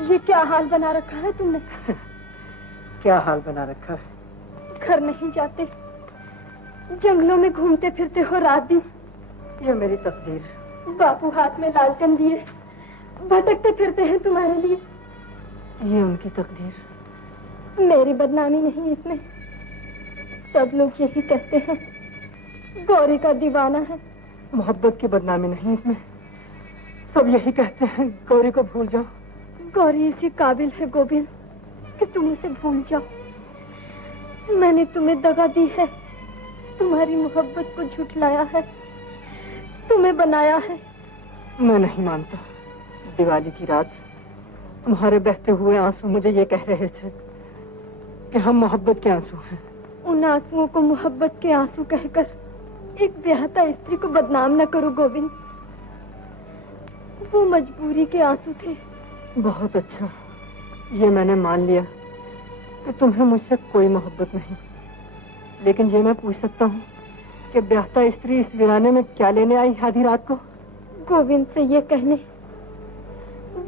ये क्या हाल बना रखा है तुमने? क्या हाल बना रखा है? घर नहीं जाते, जंगलों में घूमते फिरते हो रात दिन। ये मेरी तकदीर। बापू हाथ में लालटेन लिए भटकते फिरते हैं तुम्हारे लिए। ये उनकी तकदीर। मेरी बदनामी नहीं इसमें। सब लोग यही कहते हैं, गौरी का दीवाना है। मोहब्बत की बदनामी नहीं इसमें। सब यही कहते हैं, गौरी को भूल जाओ। गौरी इसी काबिल है गोविंद कि तुम उसे भूल जाओ। मैंने तुम्हें दगा दी है, तुम्हारी मोहब्बत को झुठलाया है, तुम्हें बनाया है। मैं नहीं मानता। दिवाली की रात तुम्हारे बहते हुए आंसू मुझे ये कह रहे थे कि हम मोहब्बत के आंसू हैं। उन आंसुओं को मोहब्बत के आंसू कहकर एक ब्याहता स्त्री को बदनाम न करो गोविंद। वो मजबूरी के आंसू थे। बहुत अच्छा, ये मैंने मान लिया कि तुम्हें मुझसे कोई मोहब्बत नहीं, लेकिन ये मैं पूछ सकता हूँ कि ब्याहता स्त्री इस वीराने में क्या लेने आई आधी रात को? गोविंद से ये कहने,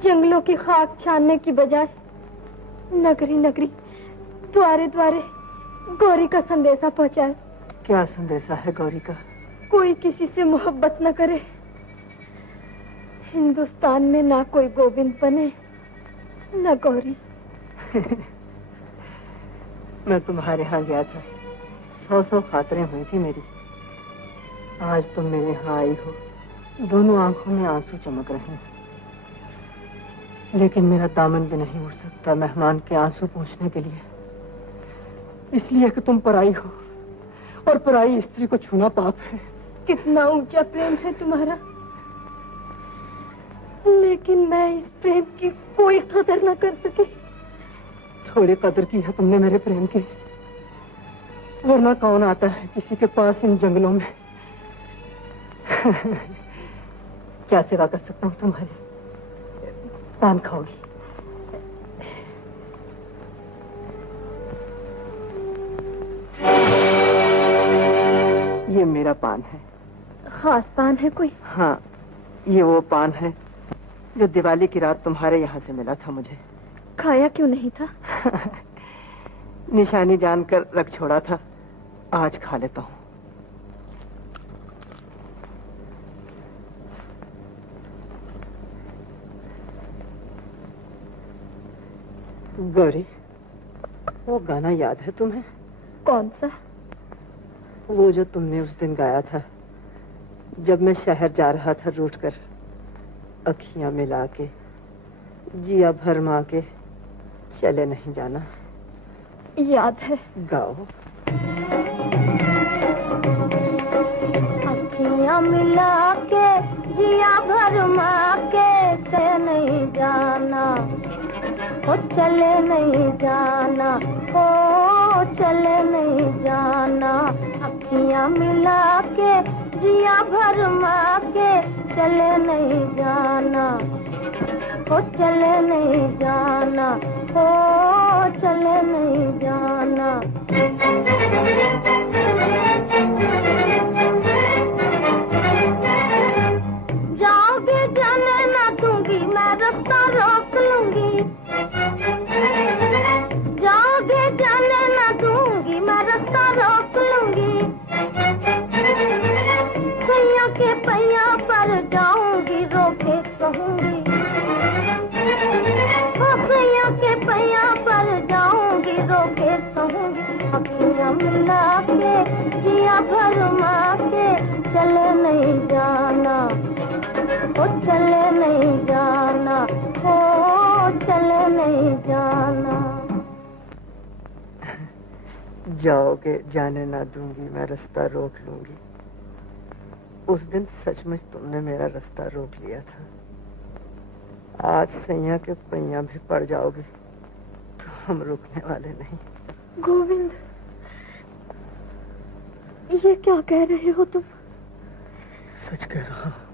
जंगलों की खाक छानने की बजाय नगरी नगरी द्वारे द्वारे गौरी का संदेशा पहुंचाए। क्या संदेशा है गौरी का? कोई किसी से मोहब्बत न करे, हिंदुस्तान में ना कोई गोविंद बने न गौरी। मैं तुम्हारे यहाँ गया था, 100 खातरें हुई थी मेरी। आज तुम मेरे यहाँ आई हो, दोनों आंखों में आंसू चमक रहे हैं, लेकिन मेरा दामन भी नहीं उठ सकता मेहमान के आंसू पोंछने के लिए, इसलिए कि तुम पराई हो और पराई स्त्री को छूना पाप है। कितना ऊंचा प्रेम है तुम्हारा, लेकिन मैं इस प्रेम की कोई कदर न कर सकी। थोड़ी कदर की है तुमने मेरे प्रेम की, वरना कौन आता है किसी के पास इन जंगलों में। क्या सेवा कर सकता हूँ तुम्हारी? पान खाओगी? ये मेरा पान है। खास पान है कोई? हाँ, ये वो पान है जो दिवाली की रात तुम्हारे यहाँ से मिला था मुझे। खाया क्यों नहीं था? निशानी जानकर रख छोड़ा था, आज खा लेता हूँ। गौरी, वो गाना याद है तुम्हें? कौन सा? वो जो तुमने उस दिन गाया था, जब मैं शहर जा रहा था रूठ कर, अखियां मिला के जिया भरमा के चले नहीं जाना। याद है। गाओ। अखियां मिला के जिया भरमा के चले नहीं जाना, ओ चले नहीं जाना, ओ चले नहीं जाना। अखियां मिला के जिया भरमा के चले नहीं जाना, ओ चले नहीं जाना, ओ चले नहीं जाना। जाओगे जाने ना दूंगी, मैं रास्ता रोक लूंगी। जाओगे जाने ना दूंगी, मैं रास्ता रोक लूंगी। सैया के पैया पर जाऊंगी, रोके कहूंगी। सैया के पैया पर जाऊंगी, रोके कहूंगी। अखियां मिला के जिया भरमा के चले नहीं जाना, ओ चले नहीं जाना, ओ चले नहीं जाना। जाओगे जाने ना दूंगी, मैं रास्ता रोक लूंगी। उस दिन सचमुच तुमने मेरा रास्ता रोक लिया था। आज सैया के पैया भी पड़ जाओगे तो हम रुकने वाले नहीं। गोविंद, ये क्या कह रहे हो तुम? सच कह रहा हूं।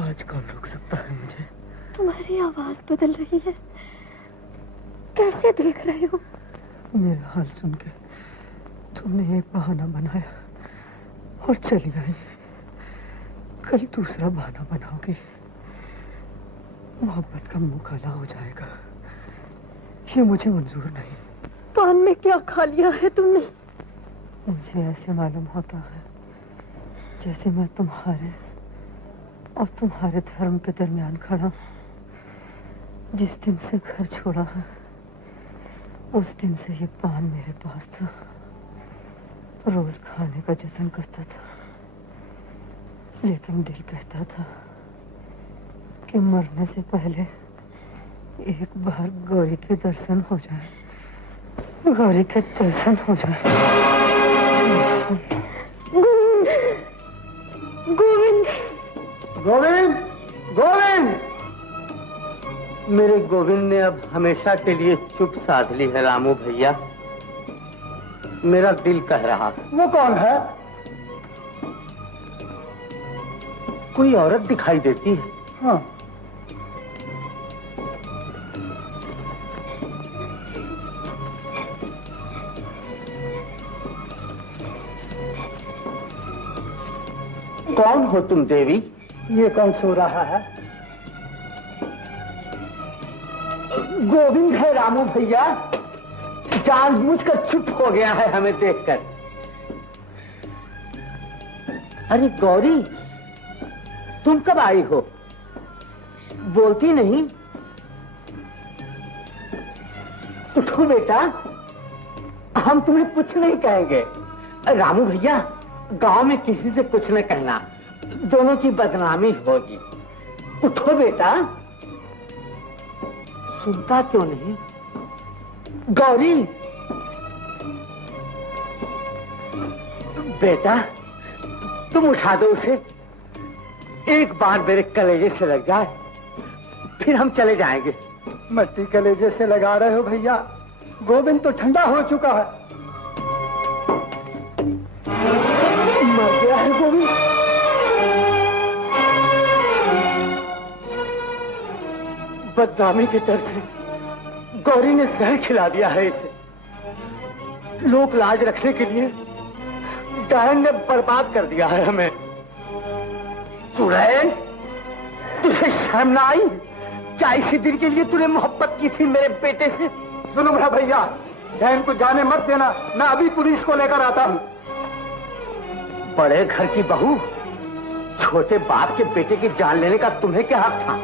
आज कौन रोक सकता है मुझे? तुम्हारी आवाज बदल रही है, कैसे देख रहे हो? मेरा हाल सुन के तुमने एक बहाना बनाया और चली आई। कल दूसरा बहाना बनाओगी, मोहब्बत का मुंह काला हो जाएगा। ये मुझे मंजूर नहीं। पान में क्या खा लिया है तुमने? मुझे ऐसे मालूम होता है जैसे मैं तुम्हारे और तुम्हारे धर्म के दरमियान खड़ा हूं। जिस दिन से घर छोड़ा है, उस दिन से ये पान मेरे पास था। रोज खाने का जतन करता था, लेकिन दिल कहता था कि मरने से पहले एक बार गौरी के दर्शन हो जाए। गौरी के दर्शन हो जाए। गोविंद, गोविंद, गोविंद! मेरे गोविंद ने अब हमेशा के लिए चुप साध ली है रामू भैया। मेरा दिल कह रहा है। वो कौन है? कोई औरत दिखाई देती है। हाँ। कौन हो तुम देवी? ये कौन सो रहा है? गोविंद है रामू भैया। जानबूझकर चुप हो गया है हमें देखकर। अरे गौरी, तुम कब आई हो? बोलती नहीं। उठो बेटा, हम तुम्हें कुछ नहीं कहेंगे। रामू भैया, गांव में किसी से कुछ न कहना, दोनों की बदनामी होगी। उठो बेटा। सुनता क्यों नहीं? गौरी बेटा, तुम उठा दो उसे। एक बार मेरे कलेजे से लग जाए, फिर हम चले जाएंगे। मट्टी कलेजे से लगा रहे हो भैया? गोविंद तो ठंडा हो चुका है। मर गया है गोविंद। बदनामी के डर से गौरी ने जहर खिला दिया है इसे। लोक लाज रखने के लिए डायन ने बर्बाद कर दिया है हमें। चुड़ैल, तुझे शर्म ना आई? क्या इसी दिन के लिए तूने मोहब्बत की थी मेरे बेटे से? सुनो मेरा भैया, डायन को जाने मत देना, मैं अभी पुलिस को लेकर आता हूँ। बड़े घर की बहू, छोटे बाप के बेटे की जान लेने का तुम्हें क्या हक था?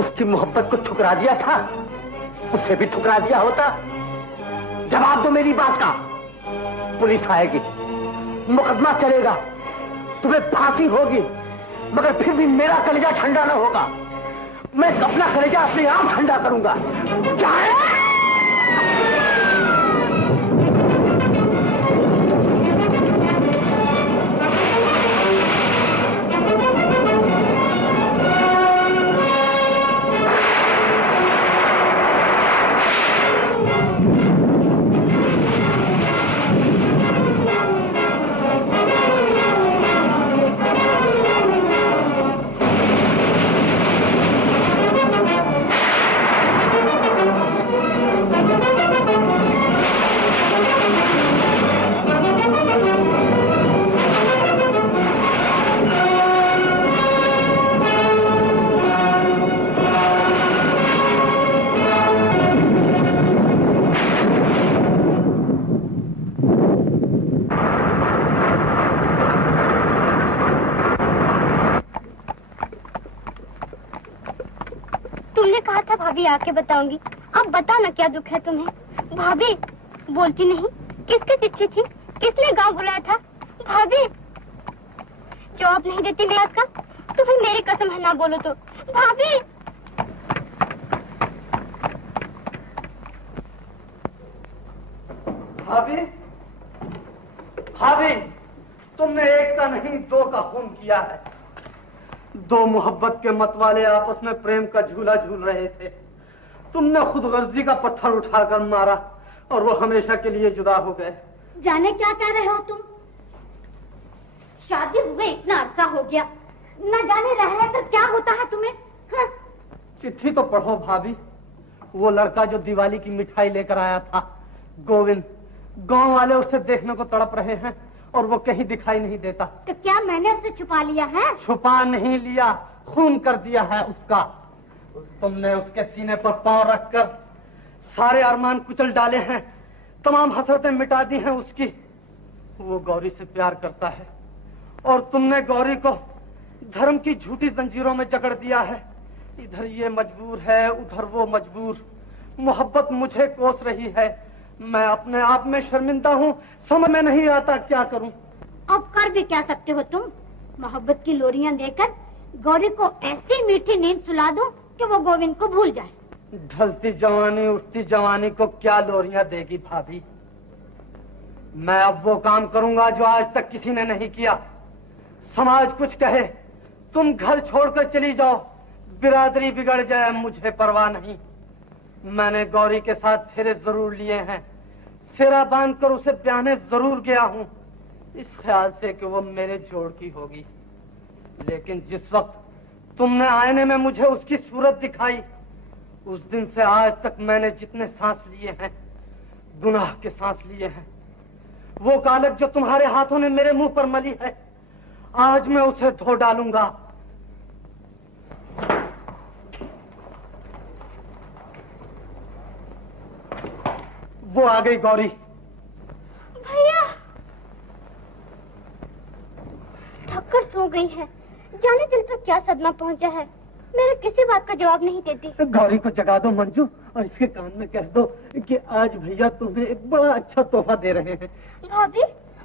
उसकी मोहब्बत को ठुकरा दिया था, उसे भी ठुकरा दिया होता। जवाब दो मेरी बात का। पुलिस आएगी, मुकदमा चलेगा, तुम्हें फांसी होगी, मगर फिर भी मेरा कलेजा ठंडा न होगा। मैं अपना कलेजा अपने आप ठंडा करूंगा। भाभी आके बताऊंगी। अब बता ना, क्या दुख है तुम्हें? भाभी बोलती नहीं। किसकी चिट्ठी थी? किसने गांव बुलाया था? भाभी जवाब नहीं देती मैं का, तो फिर मेरी कसम है ना बोलो तो। भाभी भाभी, भाभी, तुमने एक का नहीं दो का खून किया है। दो मोहब्बत के मतवाले आपस में प्रेम का झूला झूल रहे थे। तुमने खुदगर्जी का पत्थर उठाकर मारा और वो हमेशा के लिए जुदा हो गए। जाने क्या कह रहे हो तुम? शादी हुए इतना अरसा हो गया, न जाने रह कर क्या होता है तुम्हें? हाँ? चिट्ठी तो पढ़ो भाभी। वो लड़का जो दिवाली की मिठाई लेकर आया था, गोविंद, गांव वाले उसे देखने को तड़प रहे हैं और वो कहीं दिखाई नहीं देता। तो क्या मैंने उसे छुपा लिया है? छुपा नहीं लिया, खून कर दिया है उसका। तुमने उसके सीने पर पांव रखकर सारे अरमान कुचल डाले हैं, तमाम हसरतें मिटा दी हैं उसकी। वो गौरी से प्यार करता है और तुमने गौरी को धर्म की झूठी जंजीरों में जकड़ दिया है। इधर ये मजबूर है, उधर वो मजबूर। मोहब्बत मुझे कोस रही है, मैं अपने आप में शर्मिंदा हूँ, समझ में नहीं आता क्या करूँ। अब कर भी क्या सकते हो तुम? मोहब्बत की लोरियां देकर गौरी को ऐसी मीठी नींद सुला दो कि वो गोविंद को भूल जाए। ढलती जवानी उठती जवानी को क्या लोरियां देगी भाभी। मैं अब वो काम करूंगा जो आज तक किसी ने नहीं किया। समाज कुछ कहे, तुम घर छोड़कर चली जाओ, बिरादरी बिगड़ जाए, मुझे परवाह नहीं। मैंने गौरी के साथ फेरे जरूर लिए हैं, फेरा बांधकर उसे ब्याहने जरूर गया हूं, इस ख्याल से कि वो मेरे जोड़ की होगी। लेकिन जिस वक्त तुमने आईने में मुझे उसकी सूरत दिखाई, उस दिन से आज तक मैंने जितने सांस लिए हैं, गुनाह के सांस लिए हैं। वो कालक जो तुम्हारे हाथों ने मेरे मुंह पर मली है, आज मैं उसे धो डालूंगा। वो आ गई गौरी। भैया थककर सो गई है, जाने दिल पर क्या सदमा पहुंचा है, मेरे किसी बात का जवाब नहीं देती। गौरी को जगा दो मंजू, और इसके कान में कह दो कि आज भैया तुम्हें एक बड़ा अच्छा तोहफा दे रहे हैं। भाभी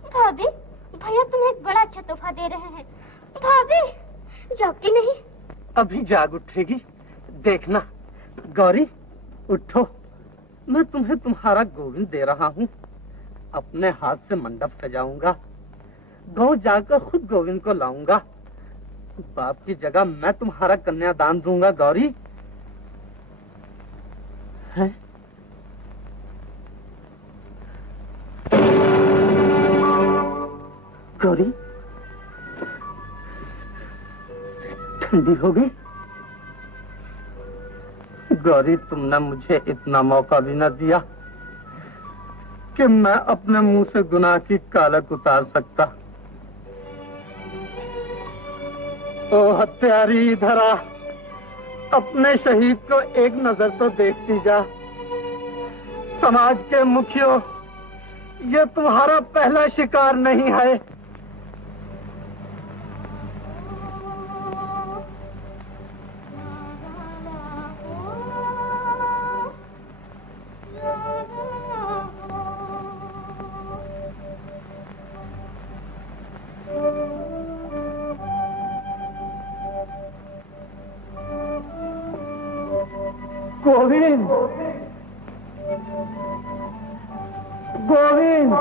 भाभी, भैया तुम्हें एक बड़ा अच्छा तोहफा दे रहे हैं। भाभी जागती नहीं? अभी जाग उठेगी, देखना। गौरी उठो, मैं तुम्हें तुम्हारा गोविंद दे रहा हूँ। अपने हाथ से मंडप सजाऊंगा, गांव जाकर खुद गोविंद को लाऊंगा। बाप की जगह मैं तुम्हारा कन्यादान दूंगा। गौरी है? गौरी ठंडी हो गई? गौरी तुमने मुझे इतना मौका भी न दिया कि मैं अपने मुंह से गुनाह की कालक उतार सकता। ओ हत्यारी, इधर आ, अपने शहीद को एक नजर तो देखती जा। समाज के मुखियों, ये तुम्हारा पहला शिकार नहीं है। गोविंद, गोविंद, गोविंद।